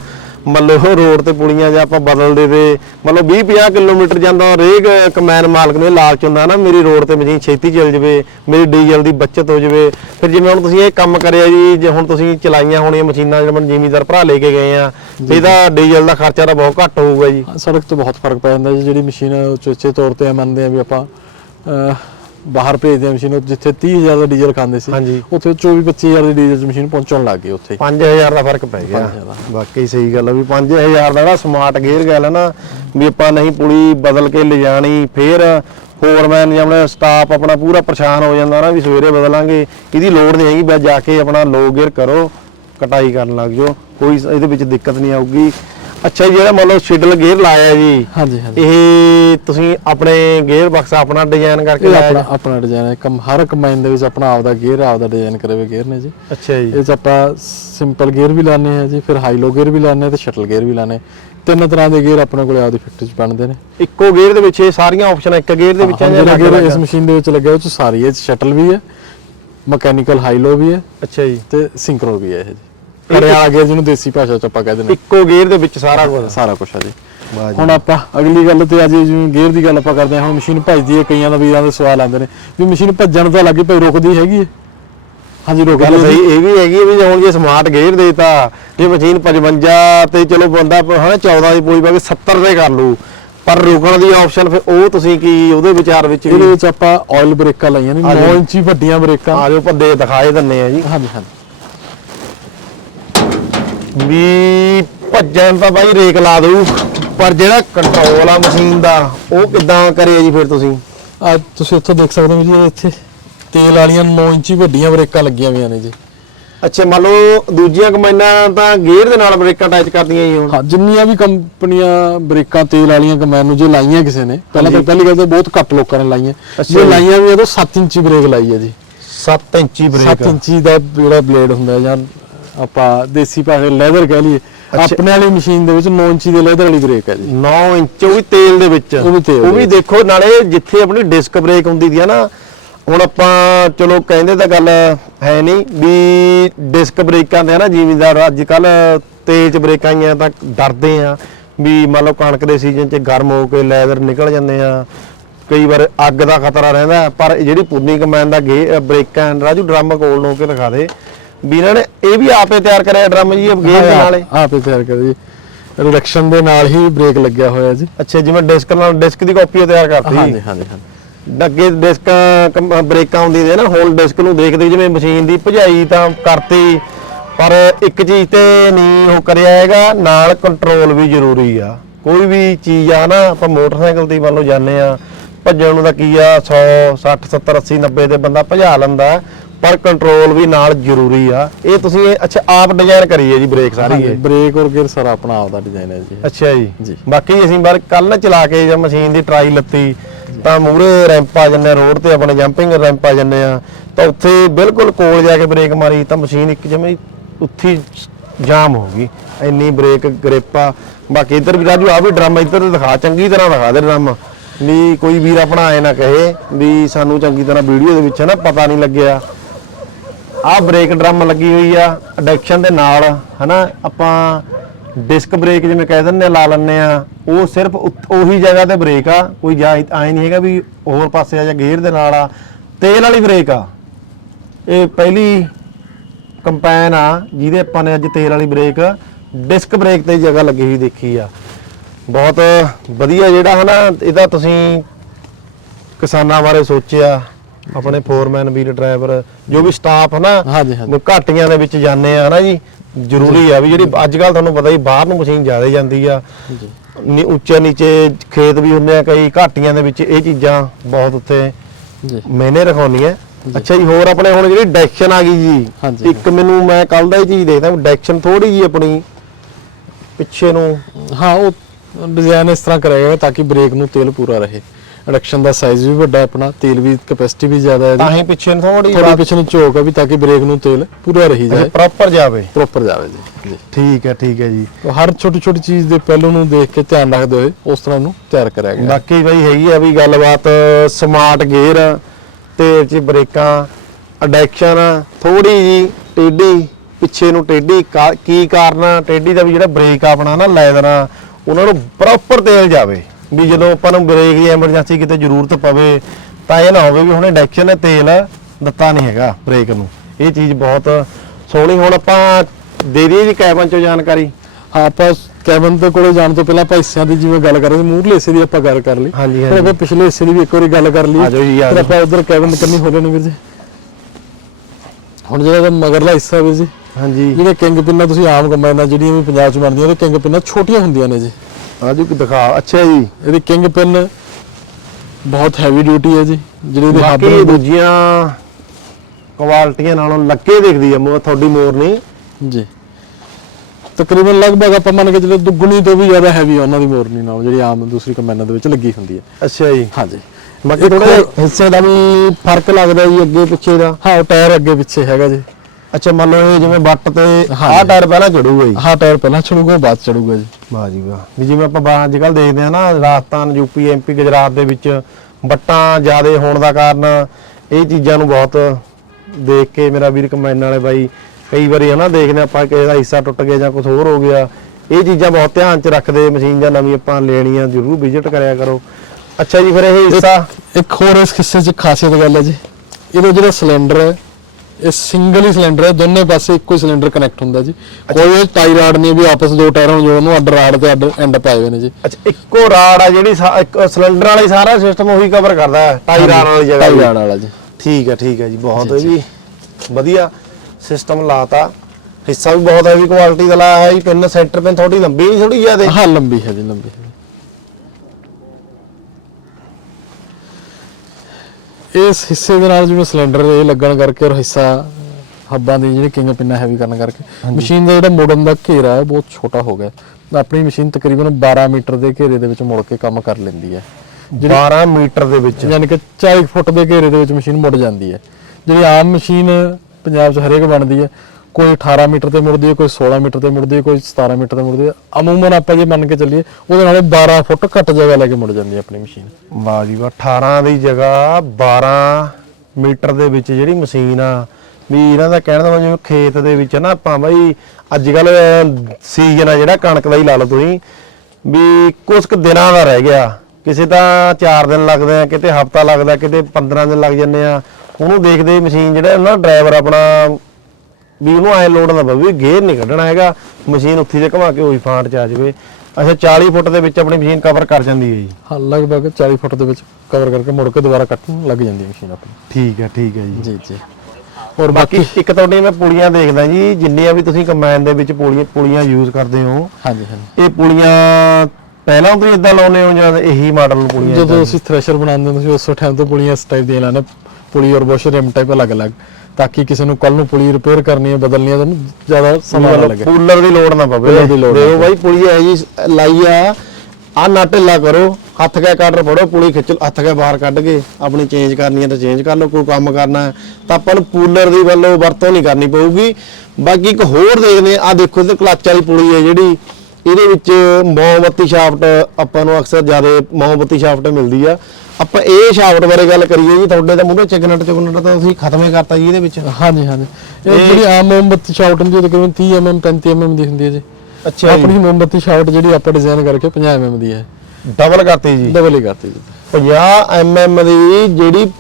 Speaker 1: ਮੰਨ ਲਓ ਰੋਡ ਤੇ ਪੁਲੀਆਂ ਜਾਂ ਆਪਾਂ ਬਦਲਦੇ ਤੇ ਮੰਨ ਲਓ 20 50 ਕਿਲੋਮੀਟਰ ਜਾਂਦਾ ਹਰੇਕ ਕਮੈਨ ਮਾਲਕ ਨੂੰ ਲਾਲਚ ਹੁੰਦਾ ਨਾ ਮੇਰੀ ਰੋਡ ਤੇ ਮਸ਼ੀਨ ਛੇਤੀ ਚੱਲ ਜਵੇ ਮੇਰੀ ਡੀਜ਼ਲ ਦੀ ਬਚਤ ਹੋ ਜਵੇ। ਫਿਰ ਜਿਵੇਂ ਹੁਣ ਤੁਸੀਂ ਇਹ ਕੰਮ ਕਰਿਆ ਜੀ ਜੇ ਹੁਣ ਤੁਸੀਂ ਚਲਾਈਆਂ ਹੋਣੀਆਂ ਮਸ਼ੀਨਾਂ ਜਿਹੜੇ ਮਨ ਜ਼ਿਮੀਦਾਰ ਭਰਾ ਲੈ ਕੇ ਗਏ ਆ ਇਹਦਾ ਡੀਜ਼ਲ ਦਾ ਖਰਚਾ ਤਾਂ ਬਹੁਤ ਘੱਟ ਹੋਊਗਾ ਜੀ।
Speaker 2: ਸੜਕ ਤੋਂ ਬਹੁਤ ਫ਼ਰਕ ਪੈ ਜਾਂਦਾ ਜੀ ਜਿਹੜੀ ਮਸ਼ੀਨ ਚੋਚੇ ਤੌਰ ਤੇ ਮੰਨਦੇ ਆ ਵੀ ਆਪਾਂ ਬਾਹਰ ਭੇਜਦੇ ਆ ਮਸ਼ੀਨ ਉਹ ਜਿੱਥੇ 30000 ਦਾ ਡੀਜ਼ਲ ਖਾਂਦੇ ਸੀ
Speaker 1: ਹਾਂਜੀ।
Speaker 2: ਉੱਥੇ 24 25000 ਦੀ ਡੀਜ਼ਲ ਮਸ਼ੀਨ ਪਹੁੰਚਣ ਲੱਗ ਗਈ ਉੱਥੇ।
Speaker 1: 5000 ਦਾ ਫ਼ਰਕ ਪੈ ਗਿਆ।
Speaker 2: 5000 ਦਾ।
Speaker 1: ਵਾਕਈ ਸਹੀ ਗੱਲ ਆ ਵੀ 5000 ਦਾ ਜਿਹੜਾ ਸਮਾਰਟ ਗੇਅਰ ਗੱਲ ਹੈ ਨਾ ਵੀ ਆਪਾਂ ਨਹੀਂ ਪੁਲੀ ਬਦਲ ਕੇ ਲਿਜਾਣੀ ਫੇਰ ਫੋਰਮੈਨ ਜਾਂ ਆਪਣਾ ਸਟਾਫ ਆਪਣਾ ਪੂਰਾ ਪਰੇਸ਼ਾਨ ਹੋ ਜਾਂਦਾ ਨਾ ਵੀ ਸਵੇਰੇ ਬਦਲਾਂਗੇ। ਇਹਦੀ ਲੋੜ ਨਹੀਂ ਹੈਗੀ ਬਸ ਜਾ ਕੇ ਆਪਣਾ ਲੋ ਗੇਅਰ ਕਰੋ ਕਟਾਈ ਕਰਨ ਲੱਗ ਜਾਓ ਕੋਈ ਇਹਦੇ ਵਿੱਚ ਦਿੱਕਤ ਨਹੀਂ ਆਊਗੀ। ਅੱਛਾ ਜੀ ਜਿਹੜਾ ਮੰਨ ਲਓ ਸ਼ਿਡਲ ਗੇਅਰ ਲਾਇਆ ਜੀ
Speaker 2: ਹਾਂਜੀ ਹਾਂਜੀ।
Speaker 1: ਇਹ ਤੁਸੀਂ ਆਪਣੇ ਗੇਅਰ ਬਕਸ ਆਪਣਾ ਡਿਜ਼ਾਈਨ ਕਰਕੇ
Speaker 2: ਇਹ
Speaker 1: ਲਾਇਆ
Speaker 2: ਆਪਣਾ? ਆਪਣਾ ਡਿਜ਼ਾਈਨ ਹੈ। ਕਮ ਹਰ ਕਮਾਈਨ ਦੇ ਵਿੱਚ ਆਪਣਾ ਆਪਦਾ ਗੇਅਰ ਆਪਦਾ ਡਿਜ਼ਾਈਨ ਕਰੇ ਹੋਏ ਗੇਅਰ ਨੇ ਜੀ।
Speaker 1: ਅੱਛਾ ਜੀ।
Speaker 2: ਇਹ ਚ ਆਪਾਂ ਸਿੰਪਲ ਗੇਅਰ ਵੀ ਲਾਣੇ ਆ ਜੀ ਫਿਰ ਹਾਈ ਲੋ ਗੇਅਰ ਵੀ ਲਾਣੇ ਤੇ ਸ਼ਟਲ ਗੇਅਰ ਵੀ ਲਾਣੇ ਤਿੰਨ ਤਰ੍ਹਾਂ ਦੇ ਗੇਅਰ ਆਪਣੇ ਕੋਲੇ ਆਪਦੀ ਫਿੱਟ ਚ ਬਣਦੇ ਨੇ।
Speaker 1: ਇੱਕੋ ਗੇਅਰ ਦੇ ਵਿੱਚ ਇਹ ਸਾਰੀਆਂ ਆਪਸ਼ਨਾਂ ਇੱਕ ਗੇਅਰ ਦੇ ਵਿੱਚ ਆ ਜਾਂ
Speaker 2: ਜਿਹੜਾ
Speaker 1: ਅਲੱਗ-ਅਲੱਗ?
Speaker 2: ਗੇਅਰ
Speaker 1: ਆ?
Speaker 2: ਇਸ ਮਸ਼ੀਨ ਦੇ ਵਿੱਚ ਲੱਗਿਆ ਉਹ ਚ ਸਾਰੀ ਹੈ ਸ਼ਟਲ ਵੀ ਹੈ ਮਕੈਨੀਕਲ ਹਾਈ ਲੋ ਵੀ ਹੈ
Speaker 1: ਅੱਛਾ ਜੀ।
Speaker 2: ਤੇ ਸਿੰਕਰੋ ਵੀ ਹੈ ਇਹ ਜੀ। ਵਾਲਾ ਗੇਅਰ ਜਿਹਨੂੰ ਦੇਸੀ ਭਾਸ਼ਾ ਚ ਆਪਾਂ ਕਹਿੰਦੇ ਨੇ
Speaker 1: ਇੱਕੋ ਗੇਅਰ ਦੇ ਵਿੱਚ ਸਾਰਾ ਕੁਝ।
Speaker 2: ਸਾਰਾ ਕੁਝ ਹੈ ਜੀ।
Speaker 1: ਵਾਹ ਜੀ।
Speaker 2: ਹੁਣ ਆਪਾਂ ਅਗਲੀ ਗੱਲ ਤੇ ਅੱਜ ਜਿਵੇਂ ਗੇਅਰ ਦੀ ਗੱਲ ਆਪਾਂ ਕਰਦੇ ਹਾਂ ਹੁਣ ਮਸ਼ੀਨ ਭੱਜਦੀ ਹੈ ਕਈਆਂ ਦਾ ਵੀਰਾਂ ਦੇ ਸਵਾਲ ਆਉਂਦੇ ਨੇ ਵੀ ਮਸ਼ੀਨ ਭੱਜਣ ਤਾਂ ਲੱਗੀ ਪਈ ਰੁਕਦੀ ਹੈਗੀ ਹੈ? ਹਾਂਜੀ ਰੁਕਦੀ
Speaker 1: ਗੱਲ
Speaker 2: ਹੈ
Speaker 1: ਸਹੀ
Speaker 2: ਜੀ।
Speaker 1: ਇਹ ਵੀ ਹੈਗੀ ਹੈ ਵੀ ਹੁਣ ਜੇ ਸਮਾਰਟ ਗੇਅਰ ਦੇਤਾ ਜੇ ਮਸ਼ੀਨ 55 ਤੇ ਚਲੋ ਬੰਦਾ ਹਨਾ 14 ਦੀ ਪੋਈ ਪਾ ਕੇ 70 ਤੇ ਕਰ ਲੂ ਪਰ ਰੁਕਣ ਦੀ ਆਪਸ਼ਨ ਫਿਰ ਉਹ ਤੁਸੀਂ ਕੀ ਉਹਦੇ ਵਿਚਾਰ ਵਿੱਚ
Speaker 2: ਇਹਦੇ
Speaker 1: ਵੀ
Speaker 2: ਵਿੱਚ ਆਪਾਂ ਆਇਲ ਬ੍ਰੇਕਾਂ ਲਾਈਆਂ ਨੇ
Speaker 1: ਹਾਂਜੀ।
Speaker 2: 9 ਇੰਚੀ ਵੱਡੀਆਂ ਬ੍ਰੇਕਾਂ
Speaker 1: ਆ ਜੋ ਭੱਦੇ ਦਿਖਾਏ ਦਿੰਨੇ ਆ ਜੀ।
Speaker 2: ਹਾਂਜੀ ਹਾਂਜੀ।
Speaker 1: ਵੀ ਭੱਜਣ ਤਾਂ ਬਾਈ ਰੇਕ ਲਾ ਦਊ ਪਰ ਜਿਹੜਾ ਕੰਟਰੋਲ ਆ ਮਸ਼ੀਨ ਦਾ ਉਹ ਕਿੱਦਾਂ ਕਰਿਆ ਜੀ ਫਿਰ ਤੁਸੀਂ?
Speaker 2: ਆ ਤੁਸੀਂ ਇੱਥੋਂ ਦੇਖ ਸਕਦੇ ਹੋ ਜੀ ਇੱਥੇ ਤੇਲ ਵਾਲੀਆਂ 9 ਇੰਚੀ ਵੱਡੀਆਂ ਬ੍ਰੇਕਾਂ ਲੱਗੀਆਂ ਹੋਈਆਂ ਨੇ ਜੀ।
Speaker 1: ਅੱਛਾ ਮੰਨ ਲਓ ਦੂਜੀਆਂ ਕਮਾਈਨਾਂ ਤਾਂ ਗੇਅਰ ਦੇ ਨਾਲ ਬ੍ਰੇਕਾਂ ਅਟੈਚ ਕਰਦੀਆਂ ਜੀ ਹੁਣ।
Speaker 2: ਹਾਂ ਜਿੰਨੀਆਂ ਵੀ ਕੰਪਨੀਆਂ ਬ੍ਰੇਕਾਂ ਤੇਲ ਵਾਲੀਆਂ ਕਮੈਨ ਨੂੰ ਜੇ ਲਾਈਆਂ ਕਿਸੇ ਨੇ ਪਹਿਲਾਂ ਤਾਂ। ਪਹਿਲੀ ਗੱਲ ਤਾਂ ਬਹੁਤ ਘੱਟ ਲੋਕਾਂ ਨੇ ਲਾਈਆਂ। ਜੇ। ਲਾਈਆਂ ਵੀ ਤਾਂ 7 ਇੰਚੀ ਬ੍ਰੇਕ ਲਾਈ ਹੈ ਜੀ।
Speaker 1: 7 ਇੰਚੀ
Speaker 2: 7 ਇੰਚੀ ਦਾ ਜਿਹੜਾ ਬਲੇਡ ਹੁੰਦਾ ਜਾਂ ਆਪਾਂ ਦੇਸੀ ਭਾਸ਼ਾ ਲੈਦਰ ਕਹਿ ਲਈਏ। ਆਪਣੇ ਵਾਲੀ ਮਸ਼ੀਨ ਦੇ ਵਿੱਚ 9 ਇੰਚੀ ਦੇ ਲੈਦਰ ਵਾਲੀ ਬ੍ਰੇਕ ਹੈ ਜੀ
Speaker 1: 9 ਇੰਚ ਉਹ ਵੀ ਤੇਲ ਦੇ ਵਿੱਚ
Speaker 2: ਉਹ ਵੀ ਤੇਲ ਦੇ
Speaker 1: ਉਹ ਵੀ। ਦੇਖੋ ਨਾਲੇ ਜਿੱਥੇ ਆਪਣੀ ਡਿਸਕ ਬ੍ਰੇਕ ਹੁੰਦੀ ਦੀ ਆ ਨਾ ਹੁਣ ਆਪਾਂ ਚਲੋ ਕਹਿੰਦੇ ਤਾਂ ਗੱਲ ਹੈ ਨਹੀਂ ਵੀ ਡਿਸਕ ਬ੍ਰੇਕਾਂ ਆ ਨਾ ਜ਼ਿਮੀਂਦਾਰ ਅੱਜ ਕੱਲ ਚ ਬ੍ਰੇਕਾਂ ਆਈਆਂ ਤਾਂ ਡਰਦੇ ਆ ਵੀ ਮੰਨ ਲਓ ਕਣਕ ਦੇ ਸੀਜ਼ਨ 'ਚ ਗਰਮ ਹੋ ਕੇ ਲੈਦਰ ਨਿਕਲ ਜਾਂਦੇ ਆ ਕਈ ਵਾਰ ਅੱਗ ਦਾ ਖਤਰਾ ਰਹਿੰਦਾ ਪਰ ਜਿਹੜੀ ਪੁੰਨੀ ਕਮੈਨ ਦਾ ਬ੍ਰੇਕਾਂ ਰਾਜੂ ਡਰਮ ਕੋਲ ਨੂੰ ਕੇ ਦਿਖਾ ਦੇ ਵੀ ਇਹਨਾਂ ਨੇ ਇਹ ਵੀ ਆਪੇ ਤਿਆਰ ਕਰਿਆ ਡਰਮ ਜੀ ਇਹ ਗੇਅਰ ਦੇ ਨਾਲੇ
Speaker 2: ਆਪੇ ਤਿਆਰ ਕਰ ਜੀ। ਰਿਡਕਸ਼ਨ ਦੇ ਨਾਲ ਹੀ ਬ੍ਰੇਕ ਲੱਗਿਆ ਹੋਇਆ ਜੀ।
Speaker 1: ਅੱਛਾ ਜਿਵੇਂ ਡਿਸਕ ਨਾਲ ਡਿਸਕ ਦੀ ਕਾਪੀ ਤਿਆਰ ਕਰਤੀ।
Speaker 2: ਹਾਂਜੀ ਹਾਂਜੀ ਹਾਂਜੀ।
Speaker 1: ਅੱਗੇ ਡਿਸਕਾਂ ਬ੍ਰੇਕਾਂ ਹੁੰਦੀਆਂ ਨੇ ਨਾ ਹੁਣ ਡਿਸਕ ਨੂੰ ਦੇਖਦੇ ਜਿਵੇਂ ਮਸ਼ੀਨ ਦੀ ਭਜਾਈ ਤਾਂ ਕਰਤੀ ਪਰ ਇੱਕ ਚੀਜ਼ ਤੇ ਨਹੀਂ ਉਹ ਕਰਿਆ ਹੈਗਾ ਨਾਲ ਕੰਟਰੋਲ ਵੀ ਜ਼ਰੂਰੀ ਆ। ਕੋਈ ਵੀ ਚੀਜ਼ ਆ ਨਾ ਆਪਾਂ ਮੋਟਰਸਾਈਕਲ ਤੇ ਹੀ ਮੰਨ ਲਓ ਜਾਂਦੇ ਆ ਭੱਜਣ ਨੂੰ ਤਾਂ ਕੀ ਆ 100 60 70 80 90 ਤੇ ਬੰਦਾ ਭਜਾ ਲੈਂਦਾ। ਪਰ ਕੰਟਰੋਲ ਵੀ ਨਾਲ ਜ਼ਰੂਰੀ ਆ। ਇਹ ਤੁਸੀਂ ਇਹ ਅੱਛਾ ਆਪ ਡਿਜ਼ਾਈਨ ਕਰੀ ਹੈ ਜੀ ਬ੍ਰੇਕ ਸਾਰੀ ਇਹ।
Speaker 2: ਬ੍ਰੇਕ ਔਰ ਗੇਅਰ ਸਾਰਾ ਆਪਣਾ ਆਪਦਾ ਡਿਜ਼ਾਈਨ ਹੈ ਜੀ।
Speaker 1: ਅੱਛਾ ਜੀ। ਬਾਕੀ ਅਸੀਂ ਬਾਰ ਕੱਲ ਨਾ ਚਲਾ ਕੇ ਜਾਂ ਮਸ਼ੀਨ ਦੀ ਟਰਾਈ ਲੱਤੀ ਤਾਂ ਮੂਰੇ ਰੈਂਪ ਆ ਜੰਨੇ ਰੋਡ ਤੇ ਆਪਣੇ ਜੰਪਿੰਗ ਰੈਂਪ ਆ ਜੰਨੇ ਆ। ਤਾਂ ਉੱਥੇ ਬਿਲਕੁਲ ਕੋਲ ਜਾ ਕੇ ਬ੍ਰੇਕ ਮਾਰੀ ਤਾਂ ਮਸ਼ੀਨ ਇੱਕ ਜਮੇ ਉੱਥੇ ਜਾਮ ਹੋ ਗਈ। ਇੰਨੀ ਬ੍ਰੇਕ ਗ੍ਰਿਪਾ ਬਾਕੀ ਇੱਧਰ ਵੀ ਰਾਜੂ ਆ ਵੀ ਡਰਮ ਇੱਧਰ ਦਿਖਾ ਚੰਗੀ ਤਰ੍ਹਾਂ ਦਿਖਾ ਦੇ ਡਰਮ ਵੀ ਕੋਈ ਵੀਰ ਆਪਣਾ ਆਏ ਨਾ ਕਹੇ ਵੀ ਸਾਨੂੰ ਚੰਗੀ ਤਰ੍ਹਾਂ ਵੀਡੀਓ ਦੇ ਵਿੱਚ ਨਾ ਪਤਾ ਨਹੀਂ ਲੱਗਿਆ। ਆਹ ਬ੍ਰੇਕ ਡਰਮ ਲੱਗੀ ਹੋਈ ਆ ਅਡੈਕਸ਼ਨ ਦੇ ਨਾਲ, ਹਨਾ? ਆਪਾਂ ਡਿਸਕ ਬ੍ਰੇਕ ਜਿਵੇਂ ਕਹਿ ਦਿੰਦੇ ਆ, ਲਾ ਲੈਂਦੇ ਆ, ਉਹ ਸਿਰਫ ਉਤ- ਉਹੀ ਜਗ੍ਹਾ ਤੇ ਬ੍ਰੇਕ ਆ, ਕੋਈ ਜਾ ਐ ਨਹੀਂ ਹੈਗਾ ਵੀ ਹੋਰ ਪਾਸੇ ਆ ਜਾਂ ਗੇਅਰ ਦੇ ਨਾਲ ਆ। ਤੇਲ ਵਾਲੀ ਬ੍ਰੇਕ ਆ। ਇਹ ਪਹਿਲੀ ਕੰਪੈਨ ਆ, ਜਿਹਦੇ ਆਪਾਂ ਨੇ ਅੱਜ ਤੇਲ ਵਾਲੀ ਬ੍ਰੇਕ ਡਿਸਕ ਬ੍ਰੇਕ ਤੇ ਜਗ੍ਹਾ ਲੱਗੀ ਹੋਈ ਦੇਖੀ ਆ। ਬਹੁਤ ਵਧੀਆ ਜਿਹੜਾ, ਹਨਾ? ਇਹਦਾ ਤੁਸੀਂ ਕਿਸਾਨਾਂ ਬਾਰੇ ਸੋਚਿਆ। ਆਪਣੇ ਫੋਰਮੈਨ ਵੀਰ ਡਰਾਈਵਰ ਜੋ ਵੀ ਸਟਾਫ ਹਨਾ
Speaker 2: ਹਾਂਜੀ ਹਾਂਜੀ।
Speaker 1: ਘਾਟੀਆਂ ਦੇ ਵਿੱਚ ਜਾਂਦੇ ਆ ਹਨਾ ਜੀ? ਜ਼ਰੂਰੀ ਆ ਵੀ ਜਿਹੜੀ ਅੱਜ ਕੱਲ ਤੁਹਾਨੂੰ ਪਤਾ ਹੀ ਬਾਹਰ ਨੂੰ ਮਸ਼ੀਨ ਜ਼ਿਆਦਾ ਜਾਂਦੀ ਆ।
Speaker 2: ਜੀ।
Speaker 1: ਨੀ ਉੱਚੇ ਨੀਚੇ ਖੇਤ ਵੀ ਹੁੰਦੇ ਆ ਕਈ ਘਾਟੀਆਂ ਦੇ ਵਿੱਚ ਇਹ ਚੀਜ਼ਾਂ ਬਹੁਤ ਉੱਥੇ
Speaker 2: ਜੀ।
Speaker 1: ਮੈਨੇ ਰਖਾਉਣੀਆਂ। ਅੱਛਾ ਜੀ ਹੋਰ ਆਪਣੇ ਹੁਣ ਜਿਹੜੀ ਡੈਕਸ਼ਨ ਆ ਗਈ ਜੀ
Speaker 2: ਹਾਂਜੀ।
Speaker 1: ਇੱਕ ਮੈਨੂੰ ਮੈਂ ਕੱਲ ਦਾ ਹੀ ਚੀਜ਼ ਦੇਖਦਾ ਡੈਕਸ਼ਨ ਥੋੜੀ ਜੀ ਆਪਣੀ ਪਿੱਛੇ ਨੂੰ।
Speaker 2: ਹਾਂ ਉਹ ਡਿਜ਼ਾਈਨ ਇਸ ਤਰ੍ਹਾਂ ਕਰਿਆ ਗਿਆ ਤਾਂ ਕਿ ਬ੍ਰੇਕ ਨੂੰ ਤੇਲ ਪੂਰਾ ਰਹੇ। ਰਿਡਕਸ਼ਨ ਦਾ ਸਾਈਜ਼ ਵੀ ਵੱਡਾ ਆਪਣਾ ਤੇਲ ਵੀ ਕੈਪੈਸਿਟੀ ਵੀ ਜ਼ਿਆਦਾ ਹੈ
Speaker 1: ਤਾਂ ਹੀ ਪਿੱਛੇ ਨੂੰ ਥੋੜੀ
Speaker 2: ਥੋੜੀ ਪਿੱਛੇ ਨੂੰ ਝੋਕ ਹੈ ਵੀ ਤਾਂ ਕਿ ਬ੍ਰੇਕ ਨੂੰ ਤੇਲ ਪੂਰਾ ਰਹੀ ਜਾਏ।
Speaker 1: ਪ੍ਰੋਪਰ ਜਾਵੇ।
Speaker 2: ਪ੍ਰੋਪਰ ਜਾਵੇ ਜੀ
Speaker 1: ਠੀਕ ਹੈ ਠੀਕ ਹੈ ਜੀ।
Speaker 2: ਤਾਂ ਹਰ ਛੋਟੀ ਛੋਟੀ ਚੀਜ਼ ਦੇ ਪਹਿਲੂ ਨੂੰ ਦੇਖ ਕੇ ਧਿਆਨ ਰੱਖਦੇ ਹੋਏ ਉਸ ਤਰ੍ਹਾਂ ਨੂੰ ਤਿਆਰ ਕਰਿਆ ਗਿਆ।
Speaker 1: ਬਾਕੀ ਬਈ ਹੈਗੀ ਆ ਵੀ ਗੱਲਬਾਤ ਸਮਾਰਟ ਗੇਅਰ ਤੇ ਚ ਬ੍ਰੇਕਾਂ ਅਡੈਕਸ਼ਨ ਥੋੜੀ ਜੀ ਟੇਢੀ ਪਿੱਛੇ ਨੂੰ ਟੇਢੀ ਕਾ- ਕਾਰਨ ਆ? ਟੇਢੀ ਦਾ ਵੀ ਜਿਹੜਾ ਬ੍ਰੇਕ ਆਪਣਾ ਨਾ ਲੈਦਰਾਂ ਉਹਨਾਂ ਨੂੰ ਪ੍ਰੋਪਰ ਤੇਲ ਜਾਵੇ। ਵੀ ਜਦੋਂ ਆਪਾਂ ਨੂੰ ਬ੍ਰੇਕ ਦੀ ਐਮਰਜੈਂਸੀ ਕਿਤੇ ਜ਼ਰੂਰਤ ਪਵੇ ਤਾਂ ਇਹ ਨਾ ਹੋਵੇ ਵੀ ਹੁਣ ਡੈਕਸ਼ਨ ਨੇ ਤੇਲ ਦਿੱਤਾ ਨਹੀਂ ਹੈਗਾ ਬ੍ਰੇਕ ਨੂੰ। ਇਹ ਚੀਜ਼ ਬਹੁਤ ਸੋਹਣੀ। ਹੁਣ ਆਪਾਂ ਦੇ ਦਈਏ ਜੀ ਕੈਬਨ ਚੋਂ ਜਾਣਕਾਰੀ।
Speaker 2: ਹਾਂ ਆਪਾਂ ਕੈਬਨ ਦੇ ਕੋਲੇ ਜਾਣ ਤੋਂ ਪਹਿਲਾਂ ਆਪਾਂ ਹਿੱਸਿਆਂ ਦੀ ਜਿਵੇਂ ਗੱਲ ਕਰ ਰਹੇ ਸੀ ਹਿੱਸੇ ਦੀ ਆਪਾਂ ਗੱਲ ਕਰ ਲਈ।
Speaker 1: ਹਾਂਜੀ, ਹਾਂਜੀ।
Speaker 2: ਆਪਾਂ ਪਿਛਲੇ ਹਿੱਸੇ ਦੀ ਵੀ ਇੱਕ ਵਾਰੀ ਗੱਲ ਕਰ ਲਈ।
Speaker 1: ਆ ਜਾਓ ਜੀ, ਆ
Speaker 2: ਫਿਰ। ਆਪਾਂ ਉਧਰ ਕੈਬਨ ਕੰਨੀ ਹੋ ਲੈਣੇ ਵੀਰ ਜੀ? ਹੁਣ ਜਿਹੜਾ ਮਗਰਲਾ ਹਿੱਸਾ ਵੀਰ ਜੀ
Speaker 1: ਹਾਂਜੀ।
Speaker 2: ਜਿਹੜੇ ਕਿੰਗ ਪਿੰਨਾਂ ਤੁਸੀਂ ਆਮ ਕੰਬਾਈਨਾਂ ਜਿਹੜੀਆਂ ਵੀ ਪੰਜਾਬ 'ਚ ਬਣਦੀਆਂ ਉਹ ਕਿੰਗ ਪਿੰਨਾਂ ਛੋਟੀਆਂ ਹੁੰਦੀਆਂ ਨੇ ਜੀ।
Speaker 1: ਰਾਜੂ ਕੀ ਦਿਖਾ। ਅੱਛਾ ਜੀ
Speaker 2: ਇਹਦੀ ਕਿੰਗ ਪਿੰਨ ਬਹੁਤ ਹੈਵੀ ਡਿਊਟੀ ਹੈ ਜੀ ਜਿਹੜੀ ਇਹਦੇ ਹੱਬ
Speaker 1: ਬਾਕੀ
Speaker 2: ਨੂੰ
Speaker 1: ਦੂਜੀਆਂ ਕੁਆਲਟੀਆਂ ਨਾਲੋਂ ਲੱਗੇ ਦਿਖਦੀ ਆ ਮੋ ਤੁਹਾਡੀ ਮੋਰਨੀ
Speaker 2: ਜੀ। ਤਕਰੀਬਨ ਲਗਭਗ ਆਪਾਂ ਮੰਨ ਕੇ ਚੱਲੇ ਦੁੱਗਣੀ ਤੋਂ ਵੀ ਜ਼ਿਆਦਾ ਹੈਵੀ ਉਹਨਾਂ ਦੀ ਮੋਰਨੀ ਨਾਲ ਜਿਹੜੀ ਆਮ ਦੂਸਰੀ ਕੰਬਾਈਨਾਂ ਦੇ ਵਿੱਚ ਲੱਗੀ ਹੁੰਦੀ ਹੈ।
Speaker 1: ਅੱਛਾ ਜੀ।
Speaker 2: ਹਾਂਜੀ।
Speaker 1: ਬਾਕੀ ਥੋੜਾ ਹਿੱਸੇ ਦਾ ਵੀ ਫ਼ਰਕ ਲੱਗਦਾ ਜੀ ਅੱਗੇ ਪਿੱਛੇ ਦਾ।
Speaker 2: ਹਾਂ ਟਾਇਰ ਅੱਗੇ ਪਿੱਛੇ ਹੈਗਾ ਜੀ।
Speaker 1: ਅੱਛਾ ਮੰਨ ਲਓ ਇਹ ਜਿਵੇਂ ਬੱਟ ਤੇ। ਆਹ ਟਾਇਰ ਪਹਿਲਾਂ ਚੜੂਗਾ ਜੀ?
Speaker 2: ਹਾਂ ਟਾਇਰ ਪਹਿਲਾਂ ਚੜੂਗਾ ਬਾਅਦ ਚੜੂਗਾ ਜੀ।
Speaker 1: ਵਾਹ ਜੀ ਵਾਹ। ਵੀ ਜਿਵੇਂ ਆਪਾਂ ਬਾ- ਅੱਜ ਕੱਲ ਦੇਖਦੇ ਆ ਨਾ ਰਾਜਸਥਾਨ ਯੂਪੀ ਐਮਪੀ ਗੁਜਰਾਤ ਦੇ ਵਿੱਚ ਬੱਟਾਂ ਜ਼ਿਆਦੇ ਹੋਣ ਦਾ ਕਾਰਨ ਇਹ ਚੀਜ਼ਾਂ ਨੂੰ ਬਹੁਤ ਦੇਖ ਕੇ ਮੇਰਾ ਵੀਰ ਕੰਬਾਈਨ ਵਾਲੇ ਬਾਈ ਕਈ ਵਾਰੀ ਹਨਾ ਦੇਖਦੇ ਆਪਾਂ ਕਿਸੇ ਦਾ ਹਿੱਸਾ ਟੁੱਟ ਗਿਆ ਜਾਂ ਕੁਝ ਹੋਰ ਹੋ ਗਿਆ। ਇਹ ਚੀਜ਼ਾਂ ਬਹੁਤ ਧਿਆਨ ਚ ਰੱਖਦੇ ਮਸ਼ੀਨ ਜਾਂ ਨਵੀਂ ਆਪਾਂ ਲੈਣੀ ਆ ਜ਼ਰੂਰ ਵਿਜ਼ਿਟ ਕਰਿਆ ਕਰੋ। ਅੱਛਾ ਜੀ ਫਿਰ ਇਹ ਹਿੱਸਾ?
Speaker 2: ਇੱਕ ਹੋਰ ਇਸ ਹਿੱਸੇ 'ਚ ਖਾਸੀਅਤ ਗੱਲ ਹੈ ਜੀ। ਇਹਦਾ ਜਿਹੜਾ ਸਿਲੰਡਰ ਹੈ ਇਹ ਸਿੰਗਲ ਹੀ ਸਿਲੰਡਰ ਹੈ ਦੋਨੇ ਪਾਸੇ ਇੱਕੋ ਹੀ ਸਿਲੰਡਰ ਕਨੈਕਟ ਹੁੰਦਾ ਜੀ। ਕੋਈ ਟਾਈ ਰਾਡ ਨਹੀਂ ਵੀ ਆਪਸ ਦੋ ਟਾਇਰਾਂ ਨੂੰ ਜੋੜਨ ਨੂੰ ਅੱਡ ਰਾਡ ਤੇ ਅੱਡ ਐਂਡ ਪਾਏ ਹੋਏ ਨੇ ਜੀ।
Speaker 1: ਅੱਛਾ ਇੱਕੋ ਰਾੜ ਆ ਜਿਹੜੀ ਸਿਲੰਡਰ ਵਾਲੀ ਸਾਰਾ ਸਿਸਟਮ ਉਹੀ ਕਵਰ ਕਰਦਾ ਹੈ ਟਾਈ ਰਾੜ ਵਾਲੀ ਜਗ੍ਹਾ
Speaker 2: ਟਾਈ। ਰਾਡ ਵਾਲਾ ਜੀ।
Speaker 1: ਠੀਕ ਹੈ ਠੀਕ ਹੈ ਜੀ ਬਹੁਤ ਇਹ ਵੀ ਵਧੀਆ ਸਿਸਟਮ ਲਾਤਾ। ਹਿੱਸਾ ਵੀ ਬਹੁਤ ਹੈਵੀ ਕੁਆਲਿਟੀ ਦਾ ਲਾਇਆ ਹੈ ਜੀ ਪਿੰਨ ਸੈਂਟਰ ਪਿੰਨ ਥੋੜੀ ਲੰਬੀ ਨਹੀਂ ਥੋੜੀ ਜ਼ਿਆਦੇ?
Speaker 2: ਹਾਂ ਲੰਬੀ ਹੈ ਜੀ ਲੰਬੀ ਹੈ। ਇਸ ਹਿੱਸੇ ਦੇ ਨਾਲ ਜਿਵੇਂ ਸਿਲੰਡਰ ਇਹ ਲੱਗਣ ਕਰਕੇ ਔਰ ਹਿੱਸਾ ਹੱਬਾਂ ਦੀ ਜਿਹੜੀ ਕਿੰਗ ਪਿੰਨਾ ਹੈਵੀ ਕਰਨ ਕਰਕੇ ਮਸ਼ੀਨ ਦਾ ਜਿਹੜਾ ਮੋੜਨ ਦਾ ਘੇਰਾ ਹੈ ਬਹੁਤ ਛੋਟਾ ਹੋ ਗਿਆ। ਆਪਣੀ ਮਸ਼ੀਨ ਤਕਰੀਬਨ 12 ਮੀਟਰ ਦੇ ਘੇਰੇ ਦੇ ਵਿੱਚ ਮੁੜ ਕੇ ਕੰਮ ਕਰ ਲੈਂਦੀ ਹੈ।
Speaker 1: 12 ਮੀਟਰ ਦੇ ਵਿੱਚ।
Speaker 2: ਯਾਨੀ ਕਿ 40 ਫੁੱਟ ਦੇ ਘੇਰੇ ਦੇ ਵਿੱਚ ਮਸ਼ੀਨ ਮੁੜ ਜਾਂਦੀ ਹੈ। ਜਿਹੜੀ ਆਮ ਮਸ਼ੀਨ ਪੰਜਾਬ 'ਚ ਹਰੇਕ ਬਣਦੀ ਹੈ ਕੋਈ 18 ਮੀਟਰ ਤੇ ਮੁੜਦੀ ਹੈ, ਕੋਈ 16 ਮੀਟਰ ਤੇ ਮੁੜਦੀ ਹੈ, ਕੋਈ 17 ਮੀਟਰ ਤੇ ਮੁੜਦੀ ਹੈ। ਅਮੂਮਨ ਆਪਾਂ ਜੇ ਮੰਨ ਕੇ ਚੱਲੀਏ, ਉਹਦੇ ਨਾਲੋਂ 12 ਫੁੱਟ ਘੱਟ ਜਗ੍ਹਾ ਲੈ ਕੇ ਮੁੜ ਜਾਂਦੀ ਹੈ ਆਪਣੀ ਮਸ਼ੀਨ।
Speaker 1: ਵਾਹ ਜੀ ਵਾਹ 18 ਦੀ ਜਗ੍ਹਾ 12 ਮੀਟਰ ਦੇ ਵਿੱਚ ਜਿਹੜੀ ਮਸ਼ੀਨ ਆ, ਵੀ ਇਹਨਾਂ ਦਾ ਕਹਿਣ ਦਾ ਜਿਵੇਂ ਖੇਤ ਦੇ ਵਿੱਚ ਨਾ ਆਪਾਂ ਬਾਈ, ਅੱਜ ਕੱਲ ਸੀਜ਼ਨ ਆ ਜਿਹੜਾ, ਕਣਕ ਦਾ ਹੀ ਲਾ ਲਓ ਤੁਸੀਂ, ਵੀ ਕੁਝ ਕੁ ਦਿਨਾਂ ਦਾ ਰਹਿ ਗਿਆ। ਕਿਸੇ ਦਾ 4 ਦਿਨ ਲੱਗਦੇ ਆ, ਕਿਤੇ ਹਫਤਾ ਲੱਗਦਾ, ਕਿਤੇ 15 ਦਿਨ ਲੱਗ ਜਾਂਦੇ ਆ। ਉਹਨੂੰ ਦੇਖਦੇ ਮਸ਼ੀਨ ਜਿਹੜਾ ਨਾ ਡਰਾਈਵਰ ਆਪਣਾ ਵੀ ਉਹਨੂੰ ਐ ਲੋਡ ਨਾ ਪਵੇ ਗੇਅਰ ਨਹੀਂ ਕੱਢਣਾ ਹੈਗਾ ਮਸ਼ੀਨ ਉੱਥੀ ਤੇ ਘੁਮਾ ਕੇ ਉਹੀ ਫਾਂਟ ਚ ਆ ਜਾਵੇ। ਅੱਛਾ 40 ਫੁੱਟ ਦੇ ਵਿੱਚ ਆਪਣੀ ਮਸ਼ੀਨ ਕਵਰ ਕਰ ਜਾਂਦੀ ਹੈ ਜੀ।
Speaker 2: ਹਾਂ ਲਗਭਗ 40 ਫੁੱਟ ਦੇ ਵਿੱਚ ਕਵਰ ਕਰਕੇ ਮੁੜ ਕੇ ਦੁਬਾਰਾ ਕੱਟਣ ਲੱਗ ਜਾਂਦੀ ਹੈ ਮਸ਼ੀਨ ਆਪਣੀ।
Speaker 1: ਠੀਕ ਹੈ ਠੀਕ ਹੈ ਜੀ।
Speaker 2: ਜੀ ਜੀ। ਔਰ
Speaker 1: ਬਾਕੀ ਇੱਕ ਤੁਹਾਡੀ ਮੈਂ ਪੁਲੀਆਂ ਦੇਖਦਾ ਜੀ ਜਿੰਨੀਆਂ ਵੀ ਤੁਸੀਂ ਕੰਬਾਈਨ ਦੇ ਵਿੱਚ ਪੁਲੀਆਂ ਪੁਲੀਆਂ ਯੂਜ਼ ਕਰਦੇ ਹੋ
Speaker 2: ਹਾਂਜੀ ਹਾਂਜੀ।
Speaker 1: ਇਹ ਪੁਲੀਆਂ ਪਹਿਲਾਂ ਤੋਂ ਇਦਾਂ ਲਾਉਨੇ ਹੋ ਜਾਂ ਇਹੀ ਮਾਡਲ ਪੁਲੀਆਂ
Speaker 2: ਜਦੋਂ ਅਸੀਂ ਥ੍ਰੈਸ਼ਰ ਬਣਾਉਂਦੇ ਹੁੰਦੇ ਸੀ ਉਸ ਟਾਈਮ ਤੋਂ ਪੁਲੀਆਂ ਇਸ ਟਾਈਪ ਦੀਆਂ ਲਾਣੇ ਪੁਲੀ ਔਰ ਵਾਸ਼ਰ ਰਿਮ ਟਾਈਪ ਅਲੱਗ-ਅਲੱਗ ਤਾਂ ਕਿ ਕਿਸੇ ਨੂੰ ਕੱਲ ਨੂੰ ਪੁਲੀ ਰਿਪੇਅਰ ਕਰਨੀ ਹੈ ਬਦਲਣੀ ਹੈ ਤੁਹਾਨੂੰ ਜ਼ਿਆਦਾ ਸਮਾਂ ਨਾ ਲੱਗੇ।
Speaker 1: ਕੂਲਰ ਦੀ ਲੋੜ ਨਾ ਪਵੇ।
Speaker 2: ਕੂਲਰ ਦੀ ਲੋੜ ਨਾ
Speaker 1: ਦੇਖੋ ਬਾਈ ਪੁਲੀ ਇਹ ਜੀ ਲਾਈ ਆ ਆ ਨਟ ਢਿੱਲਾ ਕਰੋ ਹੱਥ ਕਾ ਕਾਟਰ ਫੜੋ ਪੁਲੀ ਖਿੱਚ ਹੱਥ ਕਾ ਬਾਹਰ ਕੱਢ ਕੇ ਆਪਣੀ ਚੇਂਜ ਕਰਨੀ ਹੈ ਤਾਂ ਚੇਂਜ ਕਰ ਲਓ ਕੋਈ ਕੰਮ ਕਰਨਾ ਹੈ ਤਾਂ ਆਪਾਂ ਨੂੰ ਕੂਲਰ ਦੀ ਵੱਲੋਂ ਵਰਤੋਂ ਨਹੀਂ ਕਰਨੀ ਪਊਗੀ। ਬਾਕੀ ਇੱਕ ਹੋਰ ਦੇਖਦੇ ਆ ਦੇਖੋ ਤੇ ਕਲੱਚ ਵਾਲੀ ਪੁਲੀ ਹੈ ਜਿਹੜੀ ਇਹਦੇ ਵਿੱਚ ਮੋਮਬੱਤੀ ਸ਼ਾਫਟ ਆਪਾਂ ਨੂੰ ਅਕਸਰ ਜ਼ਿਆਦਾ ਮੋਮਬੱਤੀ ਸ਼ਾਫਟ ਮਿਲਦੀ ਆ। ਆਪਾਂ ਇਹ ਸ਼ਾਫਟ ਬਾਰੇ ਗੱਲ ਕਰੀਏ ਜੀ ਤੁਹਾਡੇ ਤਾਂ ਮੂਹਰੇ ਚਿਕਨਟ ਚਿਕਨਟ ਤਾਂ ਤੁਸੀਂ ਖਤਮ ਹੀ ਕਰਤਾ ਜੀ ਇਹਦੇ ਵਿੱਚ।
Speaker 2: ਹਾਂਜੀ ਹਾਂਜੀ। ਇਹ ਜਿਹੜੀ ਆਮ ਮੋਮਬੱਤੀ ਸ਼ਾਟ ਹੁੰਦੀ ਹੈ ਤਕਰੀਬਨ 30 mm 35 mm ਦੀ ਹੁੰਦੀ ਹੈ ਜੀ।
Speaker 1: ਅੱਛਾ
Speaker 2: ਆਪਣੀ ਮੋਮਬੱਤੀ ਸ਼ਾਟ ਜਿਹੜੀ ਆਪਾਂ ਡਿਜ਼ਾਈਨ ਕਰਕੇ 50 mm ਦੀ ਹੈ
Speaker 1: ਡਬਲ ਕਰਤੀ ਜੀ।
Speaker 2: ਡਬਲ ਹੀ ਕਰਤੀ ਜੀ।
Speaker 1: 50 mm ਦੀ ਜਿਹੜੀ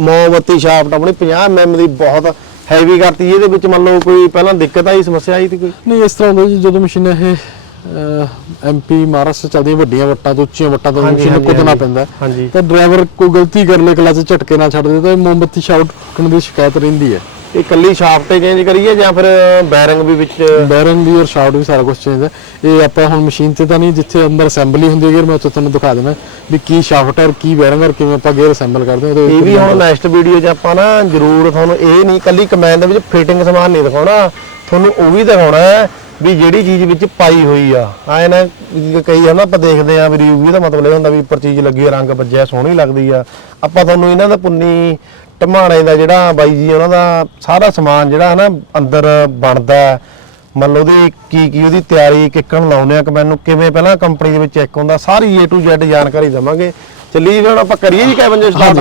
Speaker 1: ਮੋਮਬੱਤੀ ਸ਼ਾਫਟ ਆਪਣੀ 50 mm ਦੀ ਬਹੁਤ ਹੈਵੀ ਕਰਤੀ ਇਹਦੇ ਵਿੱਚ ਮੰਨ ਲਓ ਕੋਈ ਪਹਿਲਾਂ ਦਿੱਕਤ ਆਈ ਸਮੱਸਿਆ ਆਈ ਸੀ ਕੋਈ?
Speaker 2: ਨਹੀਂ ਇਸ ਤਰ੍ਹਾਂ ਹੁੰਦਾ ਜੀ ਜਦੋਂ ਮਸ਼ੀਨ ਇਹ ਐਮਪੀ ਮਹਾਰਾਸ਼ਟਰ ਚੱਲਦੀਆਂ ਵੱਡੀਆਂ ਵੱਟਾਂ ਤੋਂ ਉੱਚੀਆਂ ਵੱਟਾਂ ਤੋਂ ਮਸ਼ੀਨ ਨੂੰ ਕੁੱਦਣਾ। ਪੈਂਦਾ ਤਾਂ ਡਰਾਈਵਰ ਕੋਈ ਗਲਤੀ ਕਰ ਲੇ ਕਲਚ ਝਟਕੇ ਨਾ ਛੱਡ ਦੇ ਤਾਂ ਇਹ ਮੋਮਬੱਤੀ ਸ਼ਾਟ ਟੁੱਟਣ ਦੀ ਸ਼ਿਕਾਇਤ ਰਹਿੰਦੀ ਹੈ।
Speaker 1: ਇਹ ਕੱਲੀ ਸ਼ਾਫਟ ਹੀ ਚੇਂਜ ਕਰੀਏ ਜਾਂ ਫਿਰ ਬੈਰਿੰਗ ਵੀ ਵਿੱਚ
Speaker 2: ਬੈਰਿੰਗ ਵੀ ਔਰ ਸ਼ਾਫਟ ਵੀ ਸਾਰਾ ਕੁਝ ਚੇਂਜ ਹੈ। ਇਹ ਆਪਾਂ ਹੁਣ ਮਸ਼ੀਨ ਤੇ ਤਾਂ ਨਹੀਂ ਜਿੱਥੇ ਅੰਦਰ ਅਸੈਂਬਲੀ ਹੁੰਦੀ ਹੈ ਗੇਅਰ ਮੈਂ ਉੱਥੇ ਤੁਹਾਨੂੰ ਦਿਖਾ ਦੇਣਾ ਵੀ ਕੀ ਸ਼ਾਫਟ ਹੈ ਔਰ ਕੀ ਬੈਰਿੰਗ ਔਰ ਕਿਵੇਂ ਆਪਾਂ ਗੇਅਰ ਅਸੈਂਬਲ ਕਰਦੇ ਹਾਂ
Speaker 1: ਇਹ ਵੀ ਹੁਣ ਨੈਕਸਟ ਵੀਡੀਓ 'ਚ ਆਪਾਂ ਨਾ ਜ਼ਰੂਰ ਤੁਹਾਨੂੰ ਇਹ ਨਹੀਂ ਕੱਲੀ ਕਮੈਨ ਦੇ ਵਿੱਚ ਫਿਟਿੰਗ ਸਮਾਨ ਨਹੀਂ ਦਿਖਾਉਣਾ। ਤੁਹਾਨੂੰ ਉਹ ਵੀ ਦਿਖਾਉਣਾ ਹੈ ਵੀ ਜਿਹੜੀ ਚੀਜ਼ ਵਿੱਚ ਪਾਈ ਹੋਈ ਆ ਆਏ ਨਾ ਵੀ ਕਈ ਹਨਾ ਆਪਾਂ ਦੇਖਦੇ ਆ ਵੀ ਰਿਵਿਊ ਦਾ ਮਤਲਬ ਇਹ ਹੁੰਦਾ ਵੀ ਉੱਪਰ ਚੀਜ਼ ਲੱਗੀ ਆ ਰੰਗ ਵੱਜਿਆ ਸੋਹਣੀ ਲੱਗਦੀ ਆ। ਆਪਾਂ ਤੁਹਾਨੂੰ ਇਹਨਾਂ ਦਾ ਪੁੰਨੀ ਟਮਾਣੇ ਦਾ ਜਿਹੜਾ ਬਾਈ ਜੀ ਉਹਨਾਂ ਦਾ ਸਾਰਾ ਸਮਾਨ ਜਿਹੜਾ ਹਨਾ ਅੰਦਰ ਬਣਦਾ ਹੈ, ਮੰਨ ਲਓ ਉਹਦੀ ਕੀ ਕੀ ਉਹਦੀ ਤਿਆਰੀ ਕਿੱਕਣ ਲਾਉਨੇ ਆ ਕਿ ਮੈਨੂੰ ਕਿਵੇਂ ਪਹਿਲਾਂ ਕੰਪਨੀ ਦੇ ਵਿੱਚ ਚੈੱਕ ਹੁੰਦਾ ਸਾਰੀ A to Z ਜਾਣਕਾਰੀ ਦਵਾਂਗੇ। ਚੱਲੀ ਜੀ ਹੁਣ ਆਪਾਂ ਕਰੀਏ ਜੀ ਕੈਬਨ ਜੋ ਸਟਾਰਟ